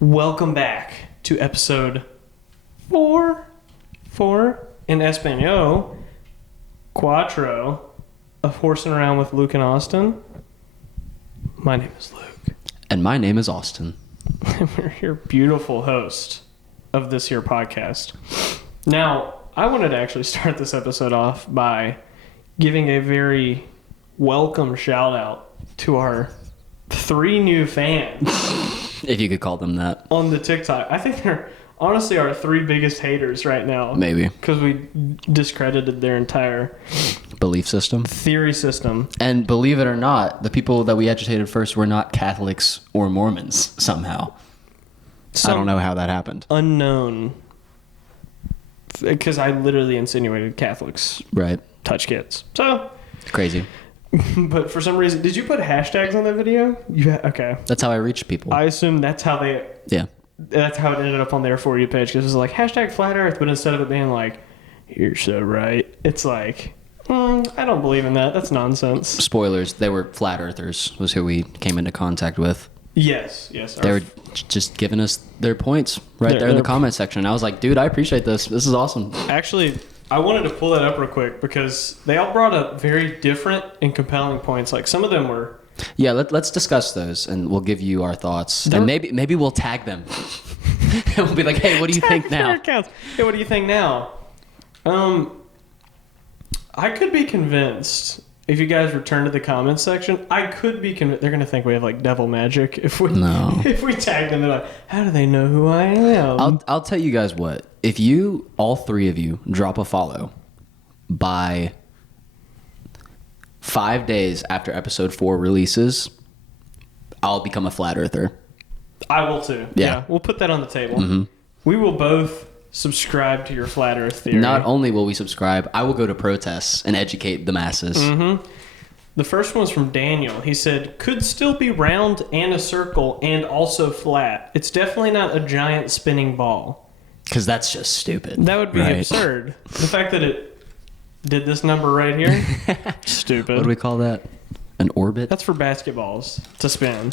Welcome back to episode 4 in Espanol, Cuatro of Horsing Around with Luke and Austin. My name is Luke. And my name is Austin. We're your beautiful host of this here podcast. Now, I wanted to actually start this episode off by giving a very welcome shout out to our 3 new fans. If you could call them that. On the TikTok. I think they're honestly our 3 biggest haters right now. Maybe. Because we discredited their entire Belief system. theory system. And believe it or not, the people that we agitated first were not Catholics or Mormons somehow. I don't know how that happened. Unknown. Because I literally insinuated Catholics Right. touch kids. So, Crazy. but for some reason, did you put hashtags on that video? Okay. That's how I reach people. I assume that's how that's how it ended up on their For You page. Because it was like hashtag flat earth, but instead of it being like, you're so right, it's like, I don't believe in that. That's nonsense. Spoilers, they were flat earthers was who we came into contact with. Yes. They were just giving us their points right there in the comment section. I was like, dude, I appreciate this. This is awesome. Actually, I wanted to pull that up real quick because they all brought up very different and compelling points. Like some of them were... Yeah, let's discuss those and we'll give you our thoughts. And maybe we'll tag them. And we'll be like, hey, what do you think now? Hey, what do you think now? I could be convinced if you guys return to the comments section. I could be convinced they're gonna think we have like devil magic if we tag them. They're like, how do they know who I am? I'll tell you guys what. If you, all 3 of you, drop a follow by 5 days after episode 4 releases, I'll become a flat earther. I will too. Yeah. We'll put that on the table. Mm-hmm. We will both subscribe to your flat earth theory. Not only will we subscribe, I will go to protests and educate the masses. Mm-hmm. The first one was from Daniel. He said, could still be round and a circle and also flat. It's definitely not a giant spinning ball. Because that's just stupid. That would be absurd. The fact that it did this number right here, stupid. What do we call that? An orbit? That's for basketballs to spin.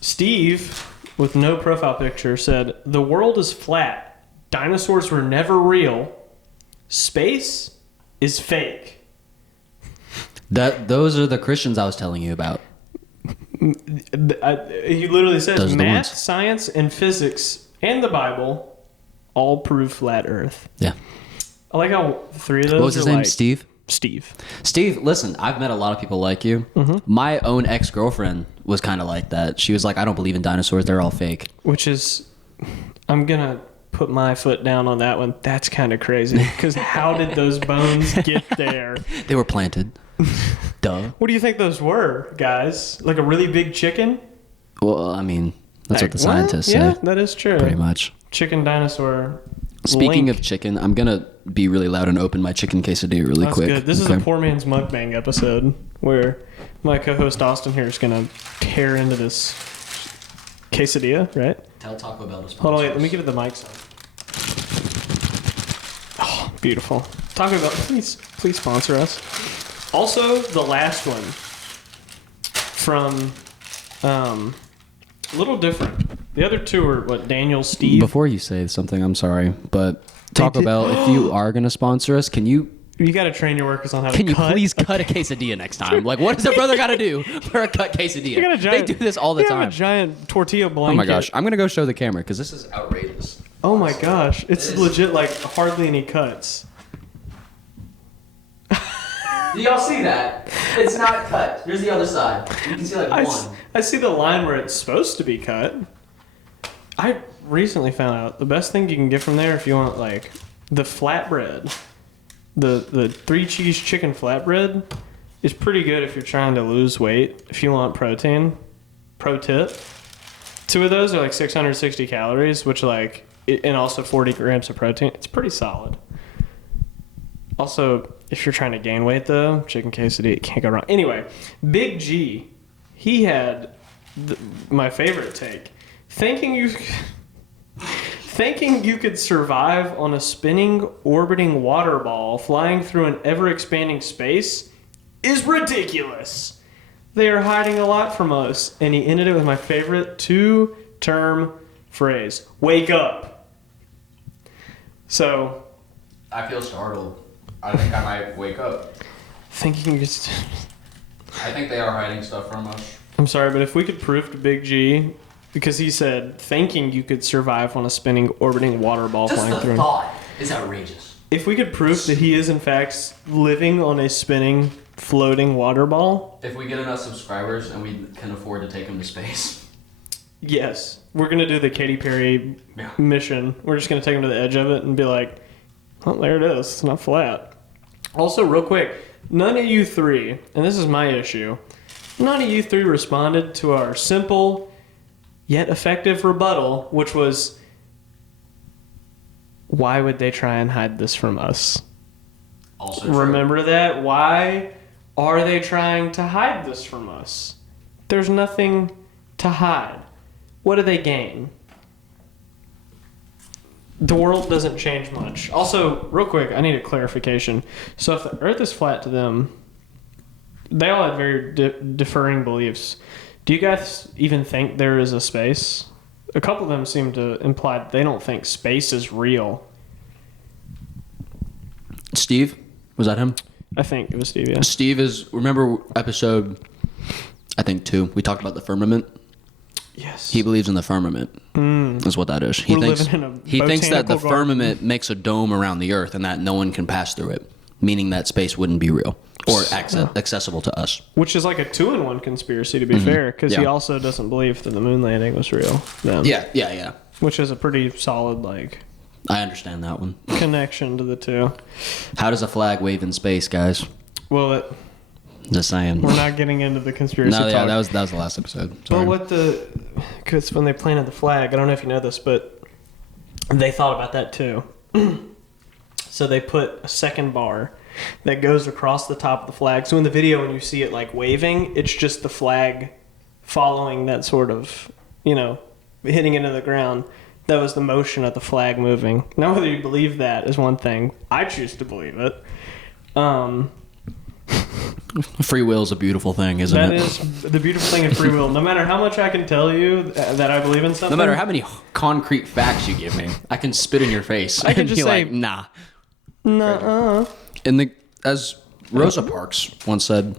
Steve, with no profile picture, said, the world is flat. Dinosaurs were never real. Space is fake. Those are the Christians I was telling you about. He literally says math, science, and physics, and the Bible all prove flat Earth. Yeah. I like how 3 of those. What was his name? Steve? Steve, listen, I've met a lot of people like you. Mm-hmm. My own ex-girlfriend was kind of like that. She was like, I don't believe in dinosaurs. They're all fake. Which is, I'm going to put my foot down on that one. That's kind of crazy. Because how did those bones get there? They were planted. Duh. What do you think those were, guys? Like a really big chicken? Well, I mean, that's what the scientists say. Yeah, that is true. Pretty much. Chicken dinosaur. Speaking of chicken, I'm going to be really loud and open my chicken quesadilla really quick. Good. This is a poor man's mukbang episode where my co-host Austin here is going to tear into this quesadilla, right? Tell Taco Bell to sponsor. Hold on, wait. Let me give it the mic some. Oh, beautiful. Taco Bell, please sponsor us. Also, the last one from a little different. The other 2 are Daniel, Steve. Before you say something, I'm sorry, but Taco Bell, if you are going to sponsor us, can you... You got to train your workers on how to cut. Can you please cut a quesadilla next time? Like, what does a brother got to do for a cut quesadilla? They do this all the time. Have a giant tortilla blanket. Oh my gosh. I'm going to go show the camera because this is outrageous. Oh my gosh. It's legit like hardly any cuts. Do y'all see that? It's not cut. Here's the other side. You can see like one. I see the line where it's supposed to be cut. I recently found out the best thing you can get from there if you want like the flatbread, the 3 cheese chicken flatbread is pretty good if you're trying to lose weight. If you want protein, pro tip. 2 of those are like 660 calories, which and also 40 grams of protein. It's pretty solid. Also, if you're trying to gain weight though, chicken quesadilla, can't go wrong. Anyway, Big G, he had my favorite take. Thinking you could survive on a spinning, orbiting water ball flying through an ever-expanding space is ridiculous. They are hiding a lot from us. And he ended it with my favorite 2-term phrase. Wake up. So. I feel startled. I think I might wake up. Thinking just. I think they are hiding stuff from us. I'm sorry, but if we could prove to Big G, because he said thinking you could survive on a spinning, orbiting water ball Just flying the through. thought is outrageous. If we could prove that he is in fact living on a spinning, floating water ball, If we get enough subscribers and we can afford to take him to space. yes, we're gonna do the Katy Perry mission. We're just gonna take him to the edge of it and be like, "Oh, there it is. It's not flat." Also, real quick, none of you three, and this is my issue, none of you three responded to our simple yet effective rebuttal, which was, why would they try and hide this from us? Also true. Remember that? Why are they trying to hide this from us? There's nothing to hide. What do they gain? The world doesn't change much. Also, real quick, I need a clarification. So if the Earth is flat to them, they all have very differing beliefs. Do you guys even think there is a space? A couple of them seem to imply that they don't think space is real. Steve? Was that him? I think it was Steve, yeah. Steve is, remember episode, I think 2, we talked about the firmament? Yes. He believes in the firmament. That's what that is. He We're thinks living in a he thinks that the botanical garden. firmament makes a dome around the earth and that no one can pass through it, meaning that space wouldn't be real or accessible to us. Which is like a 2-in-1 conspiracy, to be fair, because he Yeah. also doesn't believe that the moon landing was real. Yeah. Which is a pretty solid, like, I understand that one. connection to the two. How does a flag wave in space, guys? Well, Just saying. we're not getting into the conspiracy No, talk. yeah, that was the last episode. Sorry. Because when they planted the flag, I don't know if you know this, but they thought about that too. So they put a second bar that goes across the top of the flag. So in the video, when you see it like waving, it's just the flag following that sort of, hitting into the ground. That was the motion of the flag moving. Now, whether you believe that is one thing. I choose to believe it. Free will is a beautiful thing, isn't That it? is the beautiful thing in free will. No matter how much I can tell you that I believe in something. No matter how many concrete facts you give me, I can spit in your face. I can and just be say, like, nah. Nuh-uh. As Rosa Parks once said,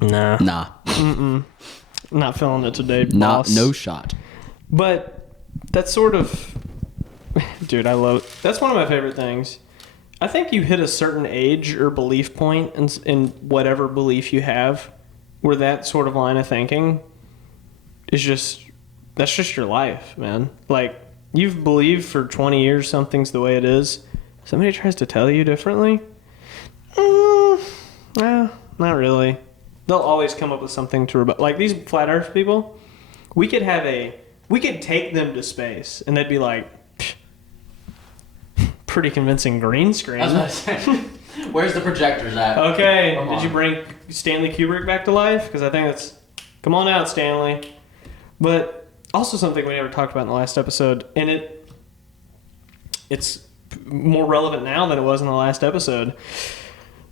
Nah. nah, Not feeling it today, not boss. no shot. But that's sort of... Dude, that's one of my favorite things. I think you hit a certain age or belief point in whatever belief you have where that sort of line of thinking is that's just your life, man. Like, you've believed for 20 years something's the way it is. Somebody tries to tell you differently? Nah, not really. They'll always come up with something to rebut. Like, these flat earth people, we could take them to space and they'd be like, pretty convincing green screen. I was about to say, where's the projectors at? Okay, Come did you on. bring Stanley Kubrick back to life? Because I think that's... Come on out, Stanley. But also something we never talked about in the last episode, and it's more relevant now than it was in the last episode.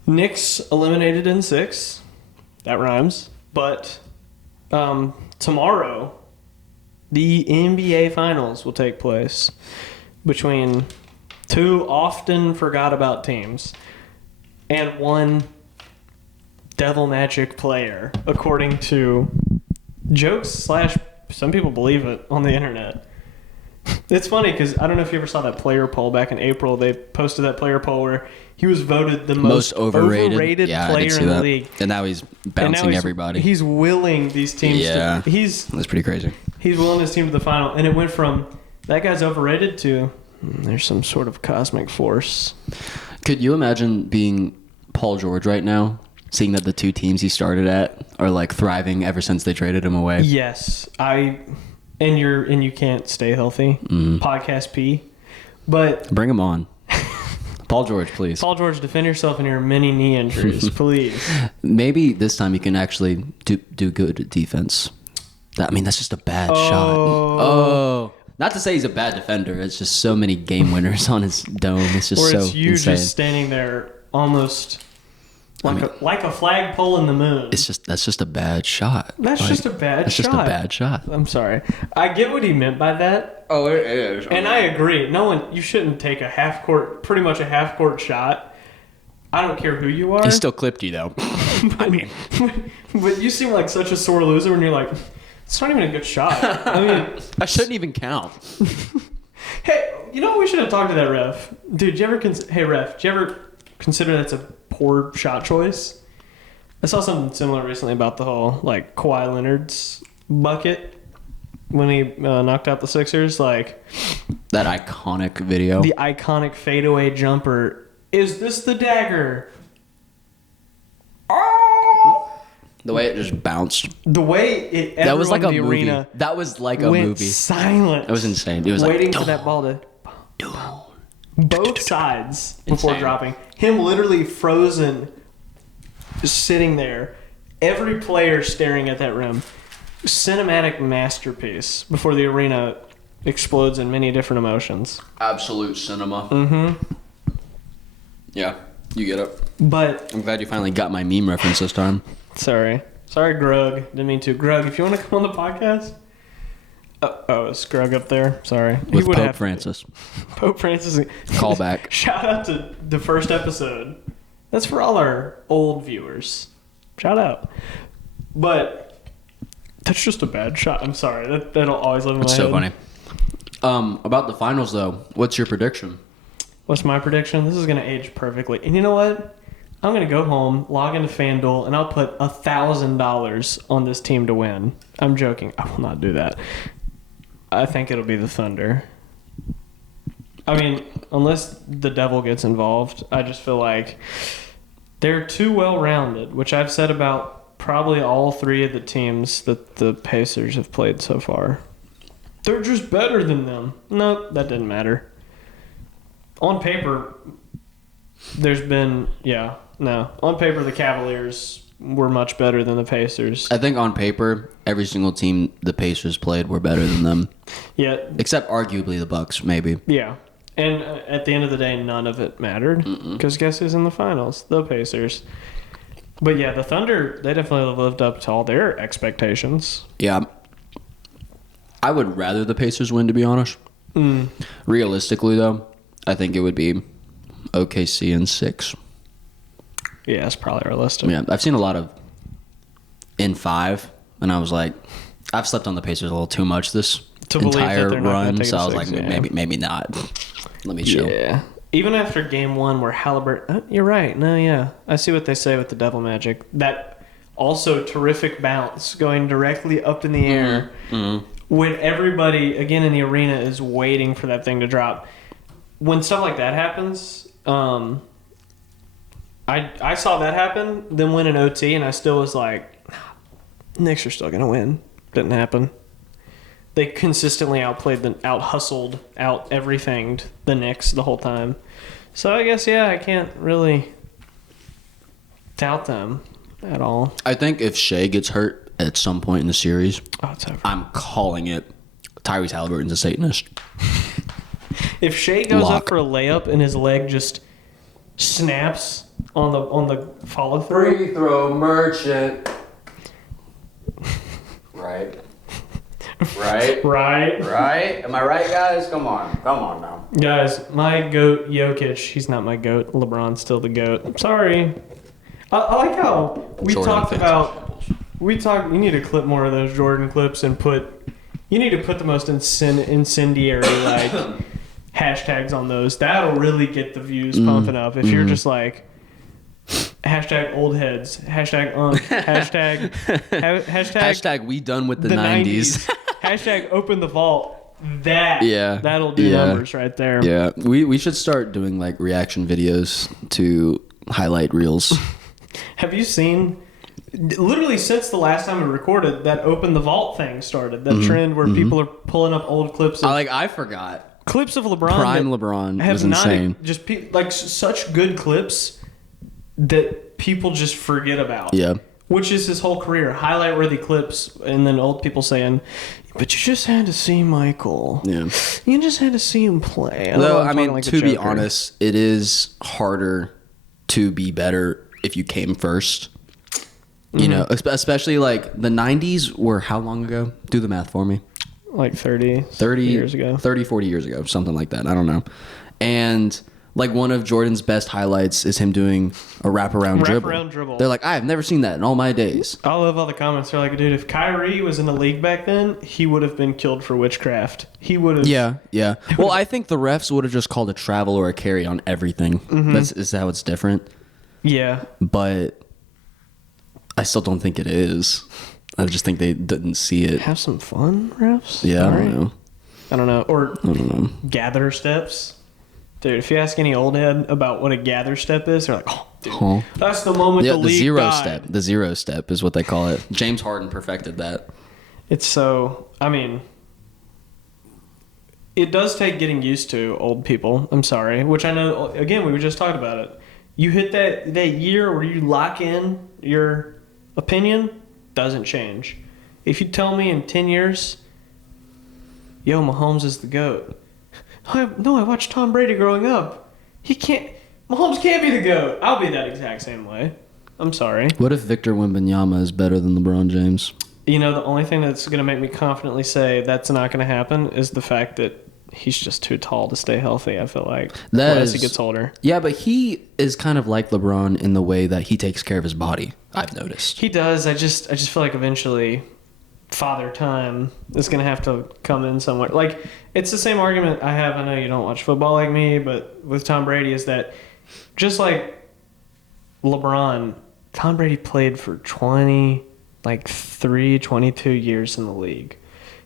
Knicks eliminated in 6. That rhymes. But tomorrow, the NBA Finals will take place between 2 often forgot about teams and 1 devil magic player, according to jokes / some people believe it on the internet. It's funny because I don't know if you ever saw that player poll back in April. They posted that player poll where he was voted the most overrated yeah, I player did see in the that. league. And now he's And bouncing now everybody. He's willing these teams Yeah. to... That's pretty crazy. He's willing his team to the final. And it went from, that guy's overrated to, there's some sort of cosmic force. Could you imagine being Paul George right now, seeing that the 2 teams he started at are like thriving ever since they traded him away? Yes, and you can't stay healthy. Podcast P, but Bring him on. Paul George, please. Paul George, defend yourself in your many knee injuries, please. Maybe this time you can actually do good defense. That's just a bad shot. Oh. Not to say he's a bad defender. It's just so many game winners on his dome. It's just Or so it's you insane. just standing there almost Like a flagpole in the moon. That's just a bad shot. That's just a bad That's shot. just a bad shot. I'm sorry. I get what he meant by that. Oh, it is. And I agree. You shouldn't take pretty much a half court shot. I don't care who you are. He still clipped you though. I mean, but you seem like such a sore loser when you're like, it's not even a good shot. I mean, I shouldn't even count. hey, you know what? We should have talked to that ref. Dude, hey ref, did you ever consider that's a poor shot choice? I saw something similar recently about the whole like Kawhi Leonard's bucket when he knocked out the Sixers. Like that iconic video. The iconic fadeaway jumper. Is this the dagger? Oh! The way it just bounced. The way that was like a movie. Arena that was like a went movie. Silent. It was insane. It was waiting like, for that ball to both sides before dropping. Him literally frozen, just sitting there. Every player staring at that rim. Cinematic masterpiece before the arena explodes in many different emotions. Absolute cinema. Mm-hmm. Yeah, you get it. But I'm glad you finally got my meme reference this time. Sorry, Grug. Didn't mean to. Grug, if you want to come on the podcast. Oh, is Grug up there? Sorry. With Pope Francis. Pope Francis. Call back. Shout out to the first episode. That's for all our old viewers. Shout out. But that's just a bad shot. I'm sorry. That'll always live in my head. It's so funny. About the finals, though, what's your prediction? What's my prediction? This is going to age perfectly. And you know what? I'm going to go home, log into FanDuel, and I'll put $1,000 on this team to win. I'm joking. I will not do that. I think it'll be the Thunder. I mean, unless the devil gets involved, I just feel like they're too well-rounded, which I've said about probably all three of the teams that the Pacers have played so far. They're just better than them. No, that didn't matter. On paper, on paper, the Cavaliers were much better than the Pacers. I think on paper, every single team the Pacers played were better than them. Yeah. Except arguably the Bucks, maybe. Yeah. And at the end of the day, none of it mattered. Because guess who's in the finals? The Pacers. But yeah, the Thunder, they definitely lived up to all their expectations. Yeah. I would rather the Pacers win, to be honest. Realistically, though, I think it would be OKC in 6. Yeah, it's probably realistic. Yeah, I've seen a lot of in 5, and I was like, I've slept on the Pacers a little too much this entire run, so I was like, maybe not. Let me chill. Yeah. Even after game 1 where Halliburton... you're right. No, yeah. I see what they say with the Devil Magic. That also terrific bounce going directly up in the air when everybody, again, in the arena is waiting for that thing to drop. When stuff like that happens... I saw that happen, then win an OT, and I still was like, Knicks are still going to win. Didn't happen. They consistently out-hustled, out-everythinged the Knicks the whole time. So I guess, I can't really doubt them at all. I think if Shea gets hurt at some point in the series, it's over. I'm calling it. Tyrese Halliburton's a Satanist. If Shea goes up for a layup and his leg just snaps on the follow through. Free throw merchant. Right. Am I right, guys? Come on now. Guys, my GOAT Jokic, he's not my GOAT. LeBron's still the GOAT. I'm sorry. I like how we talked about. You need to clip more of those Jordan clips and you need to put the most incendiary hashtags on those. That'll really get the views pumping up. If you're just like hashtag old heads, hashtag hashtag we done with the 90s. Hashtag open the vault. That'll do numbers right there. Yeah, we should start doing like reaction videos to highlight reels. Have you seen? Literally since the last time we recorded, that open the vault thing started. That trend where people are pulling up old clips. I forgot. Clips of LeBron. Prime LeBron was insane. Just such good clips that people just forget about. Yeah. Which is his whole career. Highlight-worthy clips, and then old people saying, but you just had to see Michael. Yeah. You just had to see him play. Though, I mean, to be honest, it is harder to be better if you came first. You know, especially like the 90s were how long ago? Do the math for me. Like 30 years ago. 30, 40 years ago, something like that. I don't know. And like one of Jordan's best highlights is him doing a wraparound dribble. They're like, I have never seen that in all my days. I love all the comments. They're like, dude, if Kyrie was in the league back then, he would have been killed for witchcraft. He would have. Yeah. Well, I think the refs would have just called a travel or a carry on everything. Is how it's different. Yeah. But I still don't think it is. I just think they didn't see it. Have some fun, refs? Yeah, I don't know. Or gather steps. Dude, if you ask any old head about what a gather step is, they're like, oh, dude, that's the moment the league zero died. step. The zero step is what they call it. James Harden perfected that. It's so, I mean, it does take getting used to, old people. I'm sorry. Which I know, again, we were just talking about it. You hit that year where you lock in your opinion, doesn't change. If you tell me in 10 years, yo, Mahomes is the GOAT. I watched Tom Brady growing up. Mahomes can't be the GOAT. I'll be that exact same way. I'm sorry. What if Victor Wembanyama is better than LeBron James? You know, the only thing that's going to make me confidently say that's not going to happen is the fact that he's just too tall to stay healthy, I feel like, as he gets older. Yeah, but he is kind of like LeBron in the way that he takes care of his body, I've noticed. He does. I just feel like eventually Father Time is going to have to come in somewhere. Like, it's the same argument I have. I know you don't watch football like me, but with Tom Brady is that just like LeBron, Tom Brady played for 22 years in the league.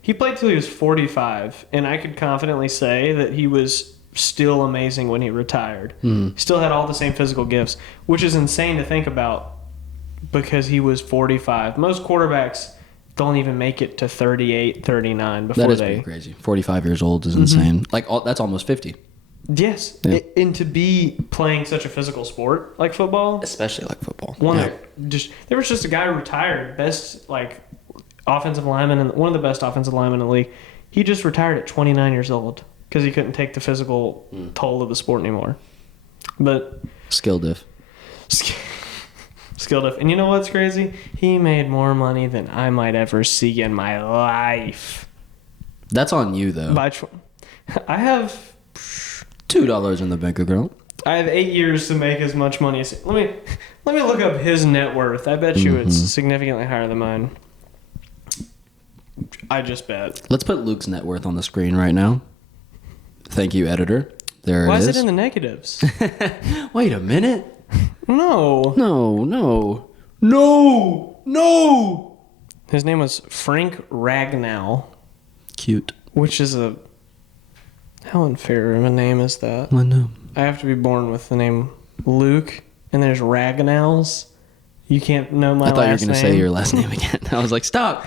He played till he was 45, and I could confidently say that he was still amazing when he retired. Still had all the same physical gifts, which is insane to think about because he was 45. Most quarterbacks don't even make it to 38, 39 before that is pretty crazy. 45 years old is insane. Like, that's almost 50. Yes. Yeah. And to be playing such a physical sport like football. Especially like football. There was just a guy who retired, best offensive lineman, and one of the best offensive linemen in the league. He just retired at 29 years old because he couldn't take the physical toll of the sport anymore. But skill diff. Skill diff. And you know what's crazy? He made more money than I might ever see in my life. That's on you, though. I have $2 in the bank account. I have 8 years to make as much money as... Let me look up his net worth. I bet you it's significantly higher than mine. I just bet. Let's put Luke's net worth on the screen right now. Thank you, editor. There it is. Why is it in the negatives? Wait a minute. No. His name was Frank Ragnow. Cute. Which is how unfair of a name is that? I know. I have to be born with the name Luke, and there's Ragnows. You can't know my last name. I thought you were going to say your last name again. I was like, stop.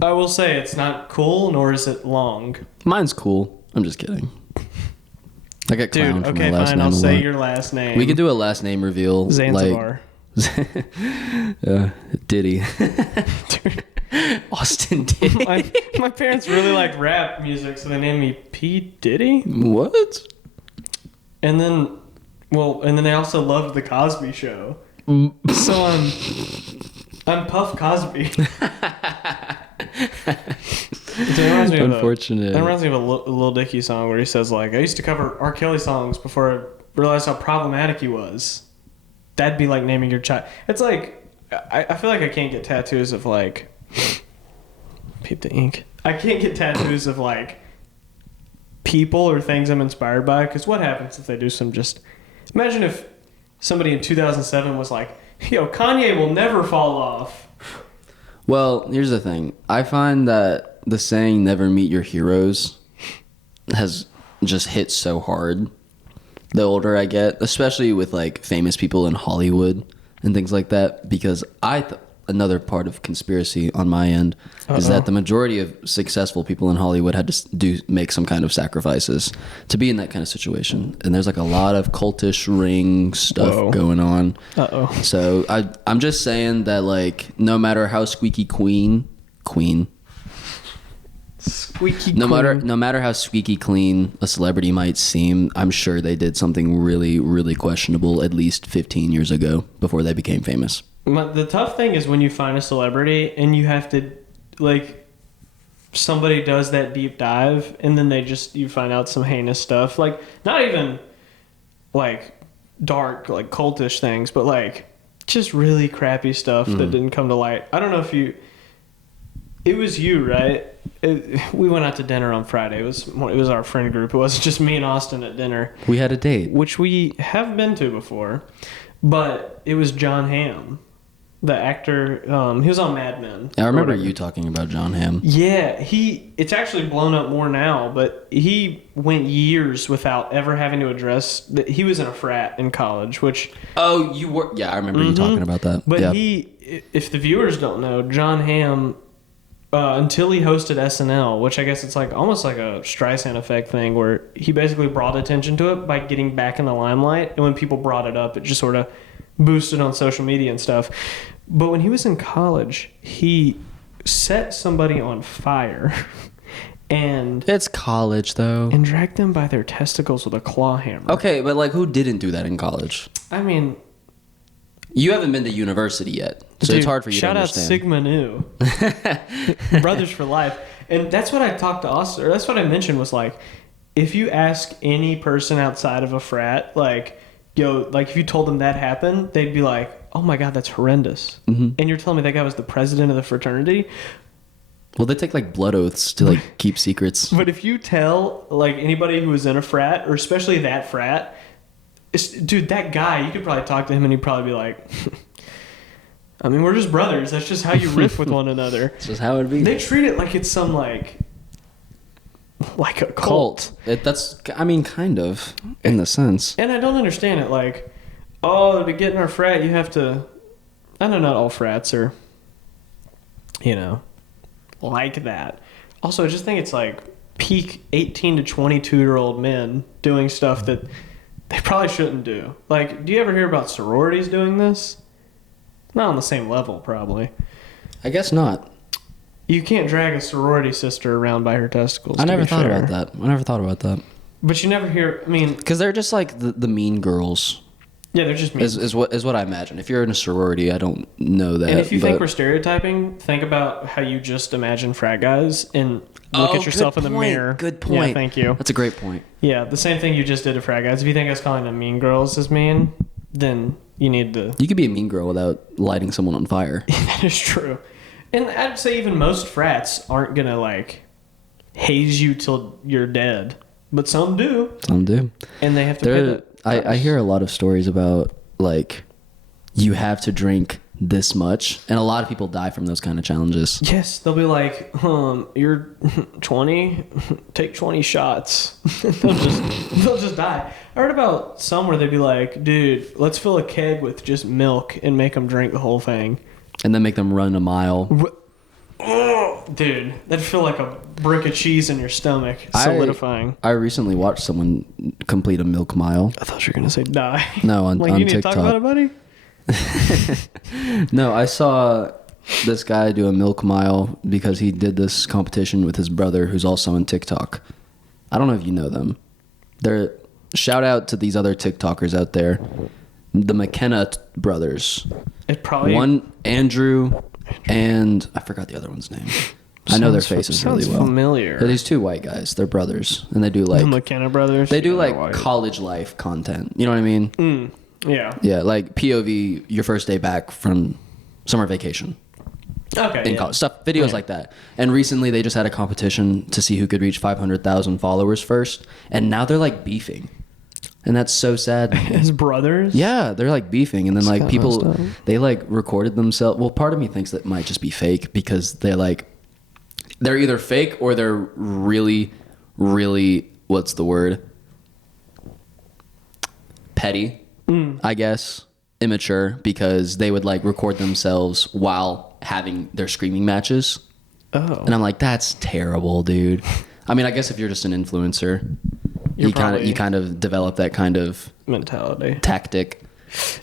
I will say it's not cool, nor is it long. Mine's cool. I'm just kidding. I got clowned for my last name. I'll say your last name. We can do a last name reveal. Zanzibar. Diddy. Austin Diddy. My parents really liked rap music, so they named me P. Diddy. What? And then they also loved the Cosby Show. So I'm Puff Cosby. Unfortunate. That reminds me of a Lil Dicky song where he says, like, I used to cover R. Kelly songs before I realized how problematic he was. That'd be like naming your child. It's like, I feel like I can't get tattoos of, like, peep the ink. I can't get tattoos of, like, people or things I'm inspired by, because what happens if they do some just... Imagine if somebody in 2007 was like, yo, Kanye will never fall off. Well, here's the thing. I find that the saying never meet your heroes has just hit so hard the older I get, especially with like famous people in Hollywood and things like that, because another part of conspiracy on my end is that the majority of successful people in Hollywood had to make some kind of sacrifices to be in that kind of situation. And there's like a lot of cultish ring stuff going on. So I'm just saying that, like, no matter how squeaky clean Squeaky No clean. matter how squeaky clean a celebrity might seem, I'm sure they did something really, really questionable at least 15 years ago before they became famous. The tough thing is when you find a celebrity and you have to, like, somebody does that deep dive and then you find out some heinous stuff. Like, not even, like, dark, like, cultish things, but, like, just really crappy stuff that didn't come to light. I don't know if it was you, right? We went out to dinner on Friday. It was our friend group. It wasn't just me and Austin at dinner, We had a date. which we have been to before. But it was John Hamm, the actor. He was on Mad Men. I remember Whatever. you talking about John Hamm. Yeah, it's actually blown up more now, but he went years without ever having to address that he was in a frat in college, which. Oh, you were. Yeah, I remember you talking about that. But yeah. if the viewers don't know, John Hamm, until he hosted SNL, which I guess it's like almost like a Streisand effect thing, where he basically brought attention to it by getting back in the limelight, and when people brought it up, it just sort of boosted on social media and stuff. But when he was in college, he set somebody on fire and It's college, though. dragged them by their testicles with a claw hammer. Okay, but like, who didn't do that in college? I mean, You haven't been to university yet, so dude, it's hard for you to shout out understand. Sigma Nu, brothers for life. And that's what I talked to Austin, or that's what I mentioned was like, if you ask any person outside of a frat, like, yo, like if you told them that happened, they'd be like, oh my God, that's horrendous. And you're telling me that guy was the president of the fraternity? Well, they take like blood oaths to like keep secrets. But if you tell like anybody who was in a frat, or especially that frat, dude, that guy, you could probably talk to him and he'd probably be like, I mean, we're just brothers. That's just how you riff with one another. That's just how it be. They treat it like it's some like a cult. That's, I mean, kind of in the sense. And I don't understand it. Like, oh, to get in our frat, you have to. I know not all frats are, like that. Also, I just think it's like peak 18 to 22-year-old men doing stuff that they probably shouldn't do. Like, do you ever hear about sororities doing this? Not on the same level, probably. I guess not. You can't drag a sorority sister around by her testicles. I to never be thought fair. about that. I never thought about that. But you never hear. I mean, Because they're just like the mean girls. yeah, they're just mean. Is what I imagine. If you're in a sorority, I don't know that. And if you think but- we're stereotyping, think about how you just imagine frat guys and look Oh, at yourself in good the point. mirror. Good point. Yeah, thank you. That's a great point. Yeah, the same thing you just did to frat guys. If you think us calling them mean girls is mean, then you need to. You could be a mean girl without lighting someone on fire. That is true. And I'd say even most frats aren't gonna like haze you till you're dead, but some do, Some do. and they have to pay There, the I price. hear a lot of stories about like you have to drink this much, and a lot of people die from those kind of challenges. Yes, they'll be like, you're 20, take 20 shots. they'll just die. I heard about some where they'd be like, dude, let's fill a keg with just milk and make them drink the whole thing. And then make them run a mile. Oh, dude, that'd feel like a brick of cheese in your stomach, solidifying. I recently watched someone complete a milk mile. I thought you were going to say die. No, on, Like, on you need TikTok. to talk about it, buddy? No, I saw this guy do a milk mile because he did this competition with his brother who's also on TikTok. I don't know if you know them. They're shout out to these other TikTokers out there. The McKenna brothers. It probably... One Andrew and I forgot the other one's name. I know their faces really well. familiar. They're these two white guys. They're brothers and they do The like McKenna brothers? they do Yeah, like white. college life content. You know what I mean? Yeah. Yeah, like POV your first day back from summer vacation. Okay. In yeah. college stuff, videos Yeah. like that. And recently they just had a competition to see who could reach 500,000 followers first, and now they're like beefing, and that's so sad. His brothers? Yeah, they're like beefing, and then like kinda people messed up. they like recorded themselves. Well, part of me thinks that might just be fake because they're either fake or they're really, really what's the word? Petty, I guess. Immature because they would like record themselves while having their screaming matches. Oh. And I'm like, that's terrible, dude. I mean, I guess if you're just an influencer, You're you kind of develop that kind of mentality. tactic.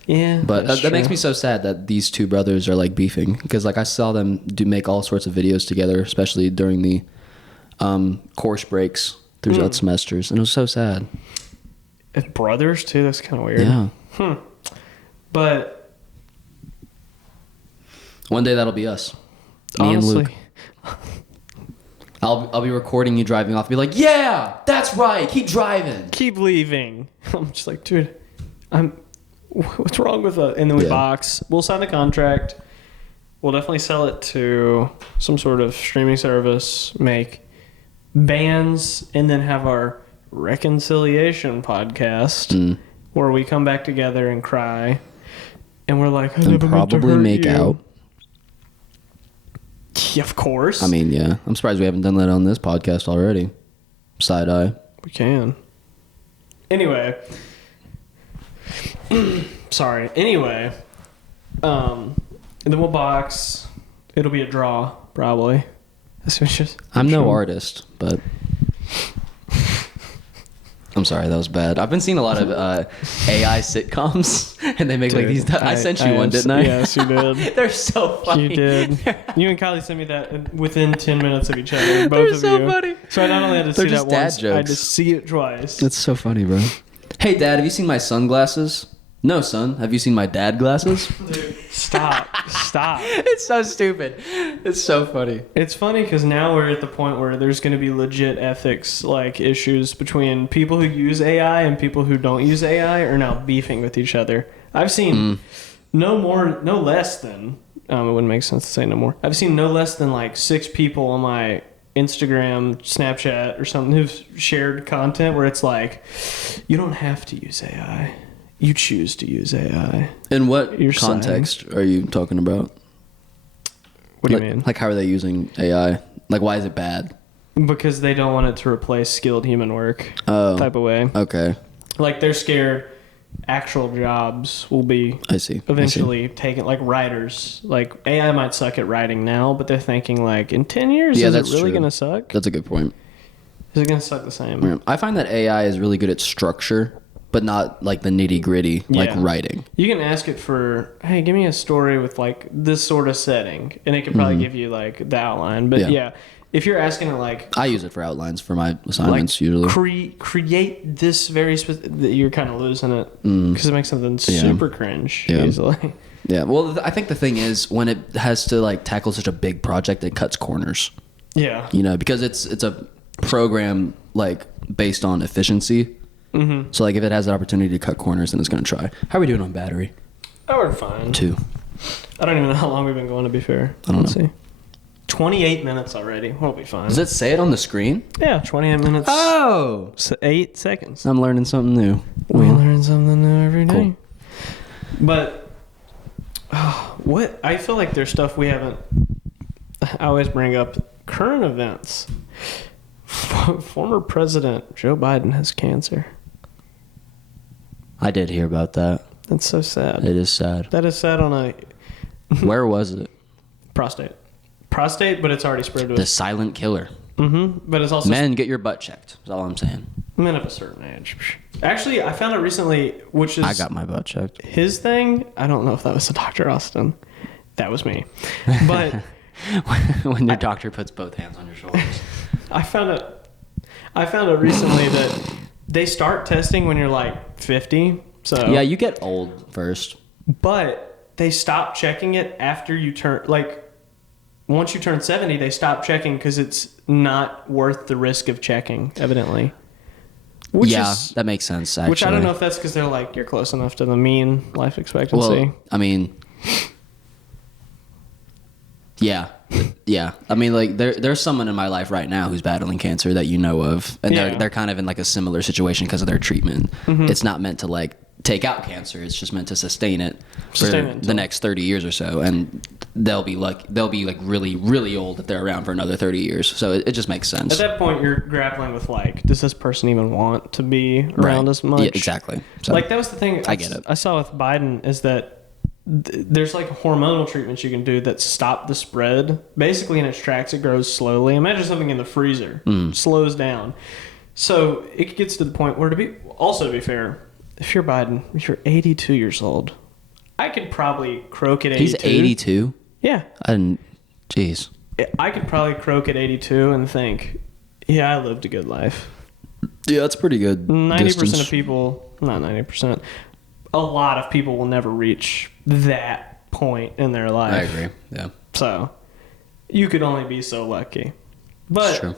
Yeah. But that's that makes true. me so sad that these two brothers are like beefing because like I saw them make all sorts of videos together, especially during the course breaks throughout semesters, and it was so sad. Brothers too. That's kind of weird. Yeah. But One day that'll be us. Me honestly, and Luke. I'll be recording you driving off. Be like, yeah, that's right. Keep driving. keep leaving. I'm just like, dude, what's wrong with us? And then we Yeah. box. We'll sign the contract. We'll definitely sell it to some sort of streaming service, make bands, and then have our reconciliation podcast where we come back together and cry. And we're like, I And never meant to probably hurt make you. out. Yeah, of course. I mean, yeah. I'm surprised we haven't done that on this podcast already. Side eye. We can. Anyway. Sorry. Anyway. And then we'll box. It'll be a draw, probably. I'm no artist, but I'm sorry, that was bad. I've been seeing a lot of AI sitcoms, and they make like these. I sent you one, didn't I? Yes, you did. They're so funny. You did. You and Kylie sent me that within 10 minutes of each other. Both They're of so you. funny. So I not only had to They're see just that dad once, I had to jokes. see it twice. That's so funny, bro. Hey, Dad, have you seen my sunglasses? No, son. Have you seen my dad glasses? Dude, stop. Stop. It's so stupid. It's so funny. It's funny because now we're at the point where there's going to be legit ethics like issues between people who use AI and people who don't use AI are now beefing with each other. I've seen no less than it wouldn't make sense to say no more. I've seen no less than like 6 people on my Instagram, Snapchat, or something who've shared content where it's like, you don't have to use AI. You choose to use AI. In what You're context are you talking about? What do Like- you mean? Like, how are they using AI? Like, why is it bad? Because they don't want it to replace skilled human work Oh, type of way. okay. Like they're scared actual jobs will be I see. eventually taken, like writers. Like AI might suck at writing now, but they're thinking like in 10 years, Yeah, is that's it really true. going to suck? That's a good point. Is it going to suck the same? Yeah. I find that AI is really good at structure, but not like the nitty gritty, like Yeah. writing. You can ask it for, hey, give me a story with like this sort of setting, and it can probably give you like the outline. But Yeah. yeah, if you're asking it like, I use it for outlines for my assignments usually. create this very specific, you're kind of losing it because it makes something super cringe Yeah. easily. Yeah. Well, I think the thing is when it has to like tackle such a big project, it cuts corners. Yeah. You know, because it's a program like based on efficiency. Mm-hmm. So like if it has the opportunity to cut corners, then it's going to try. How are we doing on battery? Oh, we're fine. 2. I don't even know how long we've been going, to be fair. I don't Let's know. see. 28 minutes already. We'll be fine. Does it say it on the screen? Yeah, 28 minutes. Oh, 8 seconds. I'm learning something new. We Well, learn something new every day. Cool. But what I feel like there's stuff we haven't. I always bring up current events. Former President Joe Biden has cancer. I did hear about that. That's so sad. It is sad. That is sad on a Where was it? prostate. Prostate, but it's already spread to The us. silent killer. But it's also Men, get your butt checked. That's all I'm saying. men of a certain age. Actually, I found out recently, which is I got my butt checked. his thing. I don't know if that was the Dr. Austin. That was me. But When your doctor puts both hands on your shoulders. I found out recently that they start testing when you're like 50. So Yeah, you get old first. but they stop checking it after you turn, like once you turn 70, they stop checking because it's not worth the risk of checking, evidently. Which Yeah, is, that makes sense, actually. which I don't know if that's because they're like, you're close enough to the mean life expectancy. Well, I mean, yeah. Yeah. I mean, like, there's someone in my life right now who's battling cancer that you know of, and Yeah. they're kind of in, like, a similar situation because of their treatment. It's not meant to, like, take out cancer. It's just meant to sustain it Sustain for it the until- next 30 years or so, and they'll be really, really old if they're around for another 30 years. So it just makes sense. At that point, you're grappling with like, does this person even want to be around Right. as much? Yeah, exactly. So, Like that was the thing. I get it. I saw with Biden is that there's like hormonal treatments you can do that stop the spread. Basically, in its tracks, it grows slowly. Imagine something in the freezer slows down. So it gets to the point where to be fair, if you're Biden, if you're 82 years old, I could probably croak at 82. he's 82. Yeah. And jeez. I could probably croak at 82 and think, Yeah, I lived a good life. Yeah, that's pretty good. 90% of people, not 90%, a lot of people will never reach that point in their life. I agree. Yeah. So, you could only be so lucky. But, It's true.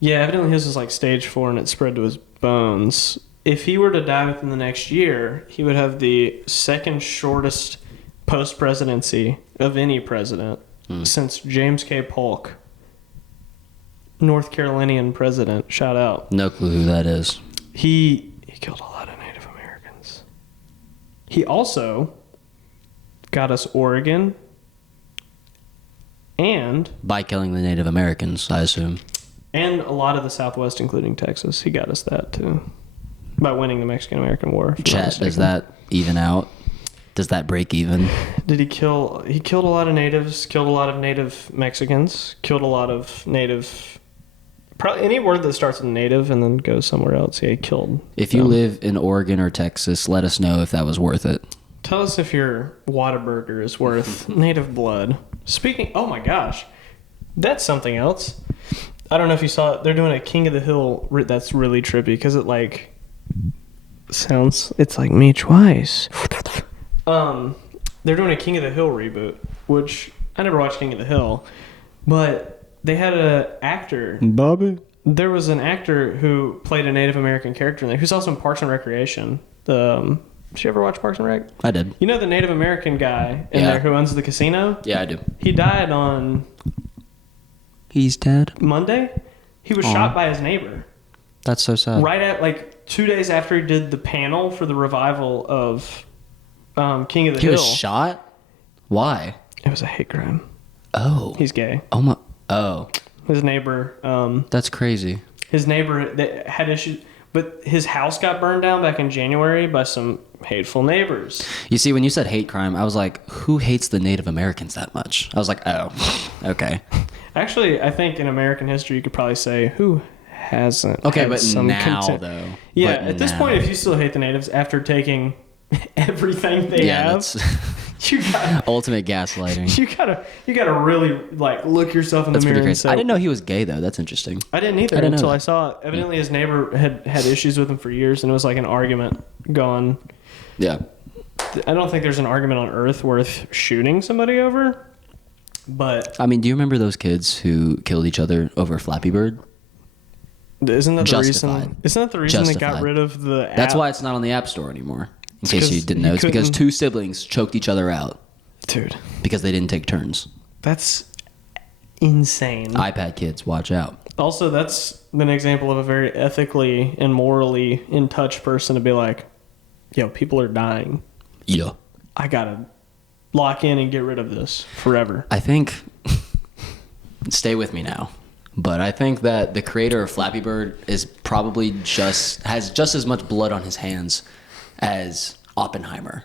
yeah, evidently his was like stage 4 and it spread to his bones. If he were to die within the next year, he would have the second shortest post-presidency of any president since James K. Polk, North Carolinian president. Shout out. No clue who that is. He killed a lot of Native Americans. He also got us Oregon and By killing the Native Americans, I assume. a lot of the Southwest, including Texas. He got us that too by winning the Mexican-American War. if I'm not Chat, does mistaken. that even out? Does that break even? Did he kill? He killed a lot of natives. Killed a lot of native Mexicans. Killed a lot of native. Probably any word that starts with native and then goes somewhere else. Yeah, he killed. If you them. live in Oregon or Texas, let us know if that was worth it. Tell us if your Whataburger is worth native blood. Speaking, oh my gosh, that's something else. I don't know if you saw it. They're doing a King of the Hill that's really trippy because it like sounds. It's like me twice. They're doing a King of the Hill reboot, which I never watched King of the Hill, but they had an actor. Bobby? There was an actor who played a Native American character in there, who's also in Parks and Recreation. Did you ever watch Parks and Rec? I did. You know the Native American guy in Yeah. there who owns the casino? Yeah, I do. He died on He's dead. Monday. He was Aw. shot by his neighbor. That's so sad. Right at like 2 days after he did the panel for the revival of King of the He Hill. was shot? Why? It was a hate crime. Oh. He's gay. Oh my. Oh. His neighbor, That's crazy. that had issues, but his house got burned down back in January by some hateful neighbors. You see, when you said hate crime, I was like, who hates the Native Americans that much? I was like, oh, okay. Actually, I think in American history you could probably say who hasn't. Okay, had but some now, contempt. though. Yeah, But at this now. point, if you still hate the natives after taking everything they Yeah, have, that's you got ultimate gaslighting. you gotta really like look yourself in That's the pretty mirror and crazy. say, I didn't know he was gay, though. That's interesting. I didn't either I didn't know until that. I saw. Evidently, his neighbor had issues with him for years, and it was like an argument going. Yeah. I don't think there's an argument on earth worth shooting somebody over, but I mean, do you remember those kids who killed each other over Flappy Bird? isn't that the Justified. reason? Isn't that the reason they got Justified. rid of the app? That's why it's not on the App Store anymore. In case 'cause you didn't you know. It's because couldn't- two siblings choked each other out Dude, because they didn't take turns. that's insane. iPad kids, watch out. Also, that's an example of a very ethically and morally in touch person to be like, yo, people are dying. Yeah. I gotta lock in and get rid of this forever. I think, stay with me now, but I think that the creator of Flappy Bird is probably has just as much blood on his hands as Oppenheimer.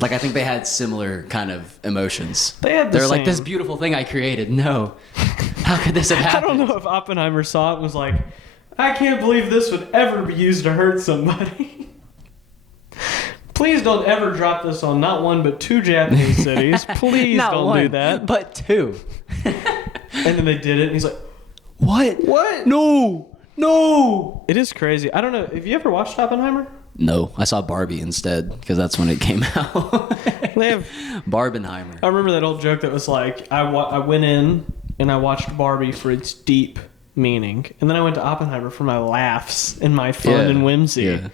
Like, I think they had similar kind of emotions. They're like, same. this beautiful thing I created. No. How could this have I happened? don't know if Oppenheimer saw it and was like, I can't believe this would ever be used to hurt somebody. Please don't ever drop this on not one but two Japanese cities. Please Not don't one, do that. but two. And then they did it, and he's like, What? what? No. No. It is crazy. I don't know. Have you ever watched Oppenheimer? No, I saw Barbie instead because that's when it came out. They have. Barbenheimer. I remember that old joke that was like, I went in and I watched Barbie for its deep meaning, and then I went to Oppenheimer for my laughs and my fun and whimsy. Yeah.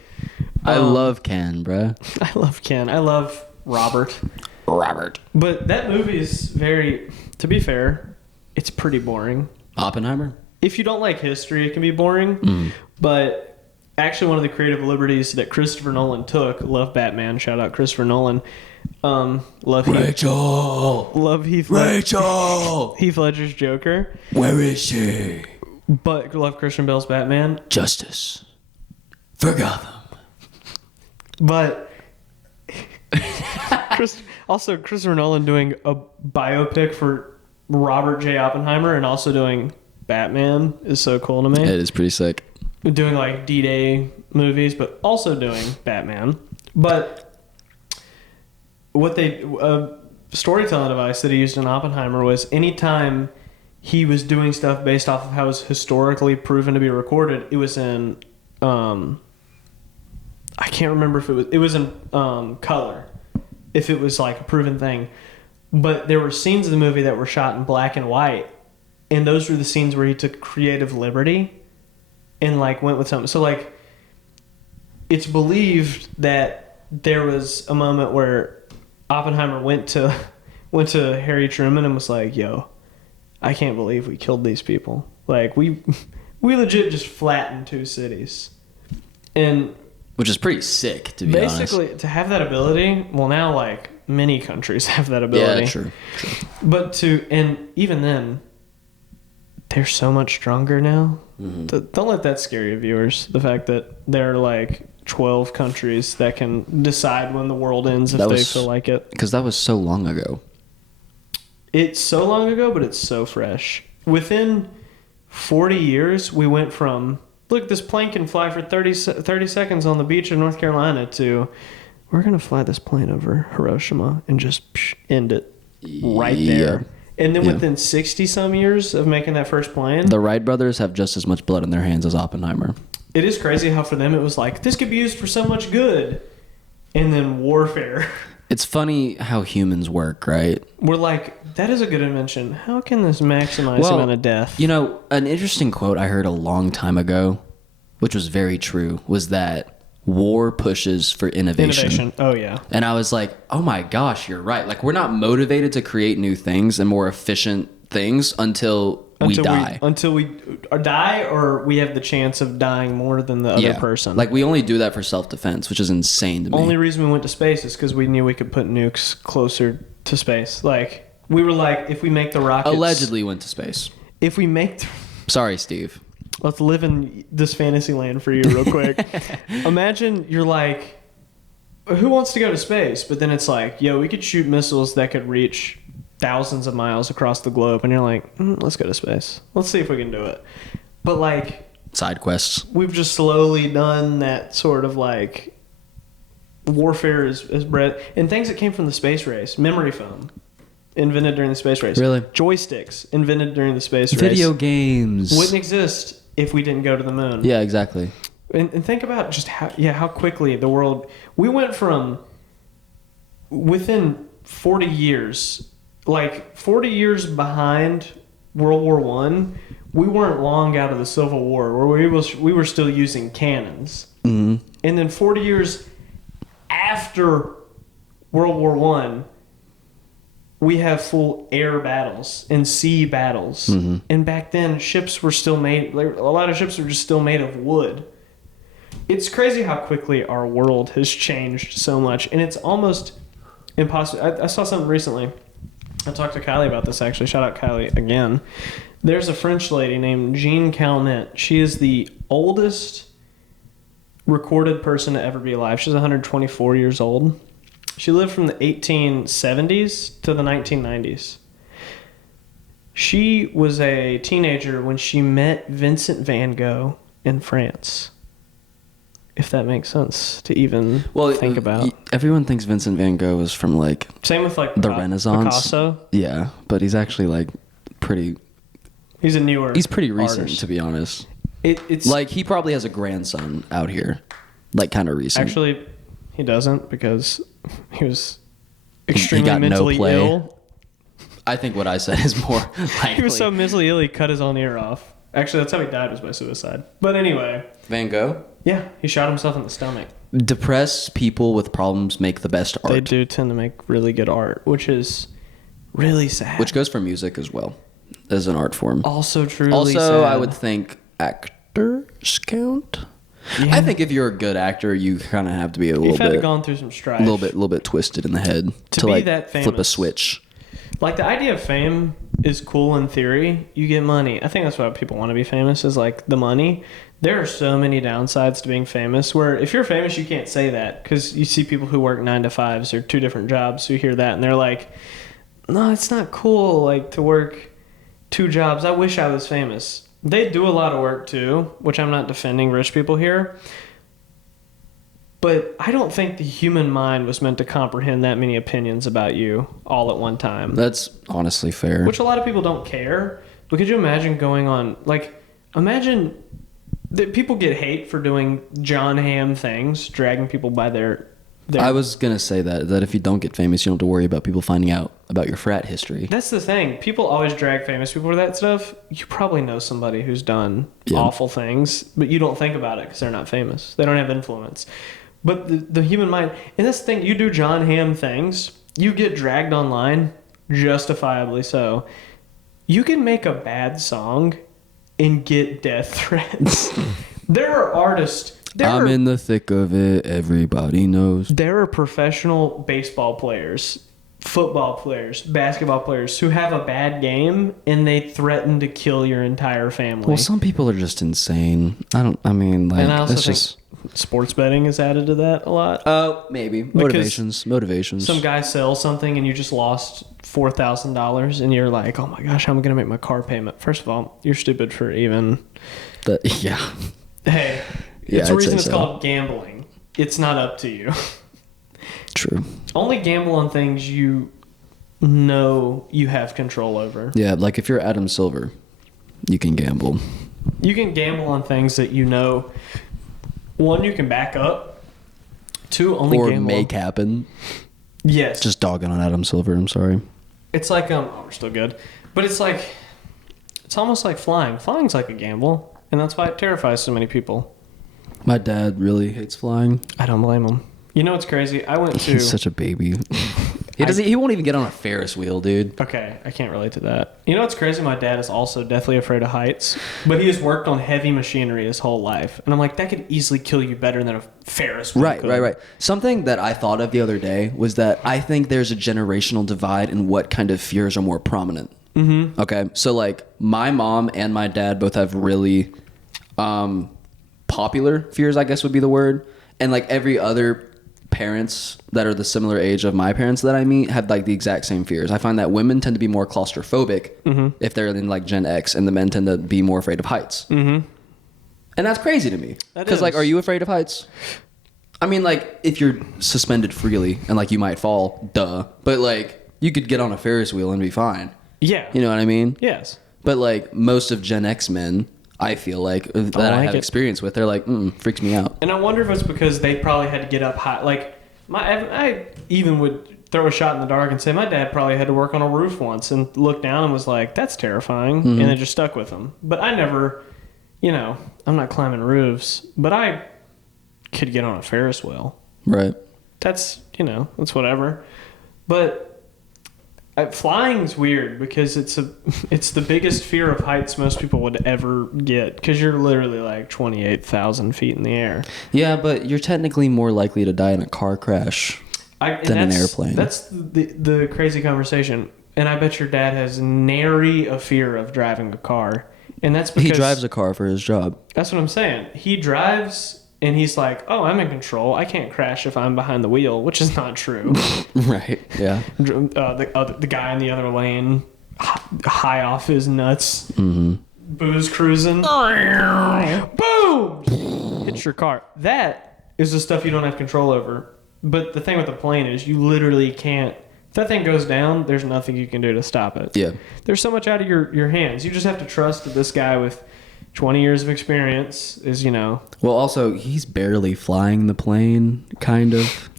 I Um, love Ken, bruh. I love Ken. I love Robert. Robert. But that movie is very, to be fair, it's pretty boring. Oppenheimer? If you don't like history, it can be boring. But actually, one of the creative liberties that Christopher Nolan took, love Batman, shout out Christopher Nolan. Love Rachel! Heath Rachel! Heath Ledger's Joker, Where is she? but love Christian Bale's Batman. Justice. For Gotham. But also Christopher Nolan doing a biopic for Robert J. Oppenheimer and also doing Batman is so cool to me. It is pretty sick. Doing like D-Day movies, but also doing Batman. But what storytelling device that he used in Oppenheimer was anytime he was doing stuff based off of how it was historically proven to be recorded. It was in, I can't remember if it was in color, if it was like a proven thing. But there were scenes of the movie that were shot in black and white, and those were the scenes where he took creative liberty and like went with something. So like, it's believed that there was a moment where Oppenheimer went to Harry Truman and was like, "Yo, I can't believe we killed these people. Like we legit just flattened two cities." And Which is pretty sick, to be honest. basically to have that ability, well, now like many countries have that ability. Yeah, true. But and even then, they're so much stronger now. Mm-hmm. Don't let that scare you, viewers. The fact that there are like 12 countries that can decide when the world ends if they feel like it. Because that was so long ago. It's so long ago, but it's so fresh. Within 40 years, we went from, look, this plane can fly for 30 seconds on the beach in North Carolina to, we're going to fly this plane over Hiroshima and just end it right there. And then within 60-some years of making that first plane... The Wright brothers have just as much blood in their hands as Oppenheimer. It is crazy how for them it was like, this could be used for so much good. And then warfare. It's funny how humans work, right? We're like, that is a good invention. How can this maximize the amount of death? You know, an interesting quote I heard a long time ago, which was very true, was that war pushes for innovation. Oh, yeah. And I was like, oh my gosh, you're right. Like, we're not motivated to create new things and more efficient things until we die. Until we die, or we have the chance of dying more than the other person. Like, we only do that for self-defense, which is insane to me. Only reason we went to space is because we knew we could put nukes closer to space. Like, we were like, if we make the rockets... Allegedly went to space. If we make... Sorry, Steve. Let's live in this fantasy land for you real quick. Imagine you're like, who wants to go to space? But then it's like, yo, we could shoot missiles that could reach thousands of miles across the globe. And you're like, let's go to space. Let's see if we can do it. But like... Side quests. We've just slowly done that sort of like... Warfare is bred... And things that came from the space race. Memory foam. Invented during the space race. Really? Joysticks. Invented during the space race. Video games. Wouldn't exist if we didn't go to the moon. Yeah, exactly. And think about just how quickly the world... We went from... Within 40 years... Like, 40 years behind World War One, we weren't long out of the Civil War, where we were still using cannons. Mm-hmm. And then 40 years after World War One, we have full air battles and sea battles. Mm-hmm. And back then, ships were still made... Like, a lot of ships were just still made of wood. It's crazy how quickly our world has changed so much. And it's almost impossible. I saw something recently. I talked to Kylie about this, actually. Shout out Kylie again. There's a French lady named Jean Calment. She is the oldest recorded person to ever be alive. She's 124 years old. She lived from the 1870s to the 1990s. She was a teenager when she met Vincent van Gogh in France. If that makes sense to even think about. Everyone thinks Vincent van Gogh was from like... Same with like the Renaissance. Picasso. Yeah, but he's actually like pretty... He's a newer He's pretty recent, artist. to be honest. It's like, he probably has a grandson out here. Like, kind of recent. Actually, he doesn't, because he was extremely got no mentally play. ill. I think what I said is more likely. He was so mentally ill, he cut his own ear off. Actually, that's how he died, was by suicide. But anyway. Van Gogh? Yeah, he shot himself in the stomach. Depressed people with problems make the best art. They do tend to make really good art, which is really sad. Which goes for music as well, as an art form. Also truly Also, sad. I would think actors count. Yeah. I think if you're a good actor, you kind of have to be a little You've had bit, gone through some strife. a little bit twisted in the head to be like that flip a famous. switch. Like, the idea of fame is cool in theory. You get money. I think that's why people want to be famous, is like the money. There are so many downsides to being famous, where if you're famous, you can't say that, because you see people who work 9-to-5s or 2 different jobs who hear that and they're like, no, it's not cool, like, to work 2 jobs. I wish I was famous. They do a lot of work too, which I'm not defending rich people here. But I don't think the human mind was meant to comprehend that many opinions about you all at one time. That's honestly fair. Which a lot of people don't care. But could you imagine going on, like, imagine that people get hate for doing John Hamm things, dragging people by their I was gonna say that if you don't get famous, you don't have to worry about people finding out about your frat history. That's the thing. People always drag famous people for that stuff. You probably know somebody who's done Yeah. awful things, but you don't think about it because they're not famous. They don't have influence. But the human mind, and this thing, you do John Hamm things, you get dragged online, justifiably so. You can make a bad song and get death threats. There are artists. I'm in the thick of it. Everybody knows. There are professional baseball players, football players, basketball players who have a bad game and they threaten to kill your entire family. Well, some people are just insane. And I also that's think just. sports betting is added to that a lot. Oh, maybe motivations. Some guy sells something and you just lost $4,000 and you're like, oh my gosh, how am I going to make my car payment? First of all, you're stupid for even. Yeah. Hey, Yeah, it's a I'd reason say it's so. called gambling. It's not up to you. True. Only gamble on things you know you have control over. Yeah, like if you're Adam Silver, you can gamble. You can gamble on things that you know. One, you can back up. Two, only Or gamble. make happen. Yes. Just dogging on Adam Silver. I'm sorry. It's like oh, we're still good, but it's almost like flying. Flying's like a gamble, and that's why it terrifies so many people. My dad really hates flying. I don't blame him. You know what's crazy? I went to. He's such a baby. He won't even get on a Ferris wheel, dude. Okay, I can't relate to that. You know what's crazy? My dad is also deathly afraid of heights, but he has worked on heavy machinery his whole life, and I'm like, that could easily kill you better than a Ferris wheel. Right. Something that I thought of the other day was that I think there's a generational divide in what kind of fears are more prominent. Mm-hmm. Okay, so like my mom and my dad both have really popular fears, I guess would be the word, and like every other parents that are the similar age of my parents that I meet have like the exact same fears. I find that women tend to be more claustrophobic if they're in like Gen X, and the men tend to be more afraid of heights. Mm-hmm. And that's crazy to me. Because like, are you afraid of heights? I mean, like if you're suspended freely and like you might fall, duh. But like you could get on a Ferris wheel and be fine. Yeah. You know what I mean? Yes. But like most of Gen X men, I feel like that I have experience with, they're like, freaks me out. And I wonder if it's because they probably had to get up high. Like I even would throw a shot in the dark and say my dad probably had to work on a roof once and looked down and was like, that's terrifying, and it just stuck with him. But I never, I'm not climbing roofs, but I could get on a Ferris wheel. Right. That's that's whatever. But flying's weird because it's the biggest fear of heights most people would ever get, because you're literally like 28,000 feet in the air. Yeah, but you're technically more likely to die in a car crash than an airplane. That's the crazy conversation. And I bet your dad has nary a fear of driving a car. And that's because he drives a car for his job. That's what I'm saying. He drives and he's like, oh, I'm in control. I can't crash if I'm behind the wheel, which is not true. Right, yeah. The guy in the other lane, high off his nuts, booze cruising. Boom! Hits your car. That is the stuff you don't have control over. But the thing with the plane is you literally can't. If that thing goes down, there's nothing you can do to stop it. Yeah. There's so much out of your hands. You just have to trust that this guy with 20 years of experience is, Well, also, he's barely flying the plane, kind of.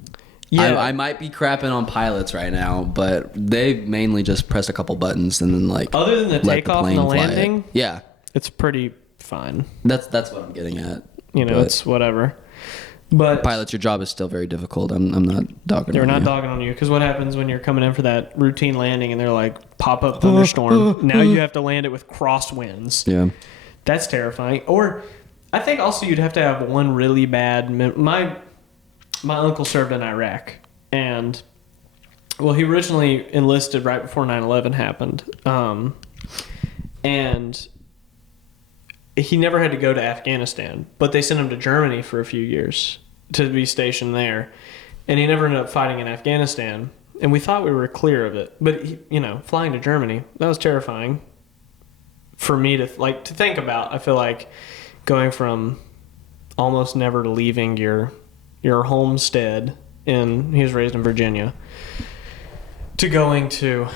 Yeah. I might be crapping on pilots right now, but they mainly just press a couple buttons and then like. Other than the let takeoff and the plane fly landing, it. Yeah. it's pretty fine. That's what I'm getting at. But it's whatever. But pilots, your job is still very difficult. I'm not dogging they're on not you. dogging on you, because what happens when you're coming in for that routine landing and they're like pop-up thunderstorm? Now you have to land it with crosswinds. Yeah. That's terrifying. Or I think also you'd have to have one really bad. My uncle served in Iraq, and he originally enlisted right before 9/11 happened, and he never had to go to Afghanistan, but they sent him to Germany for a few years to be stationed there, and he never ended up fighting in Afghanistan. And we thought we were clear of it, but flying to Germany, that was terrifying for me to think about. I feel like going from almost never leaving your homestead he was raised in Virginia, to going to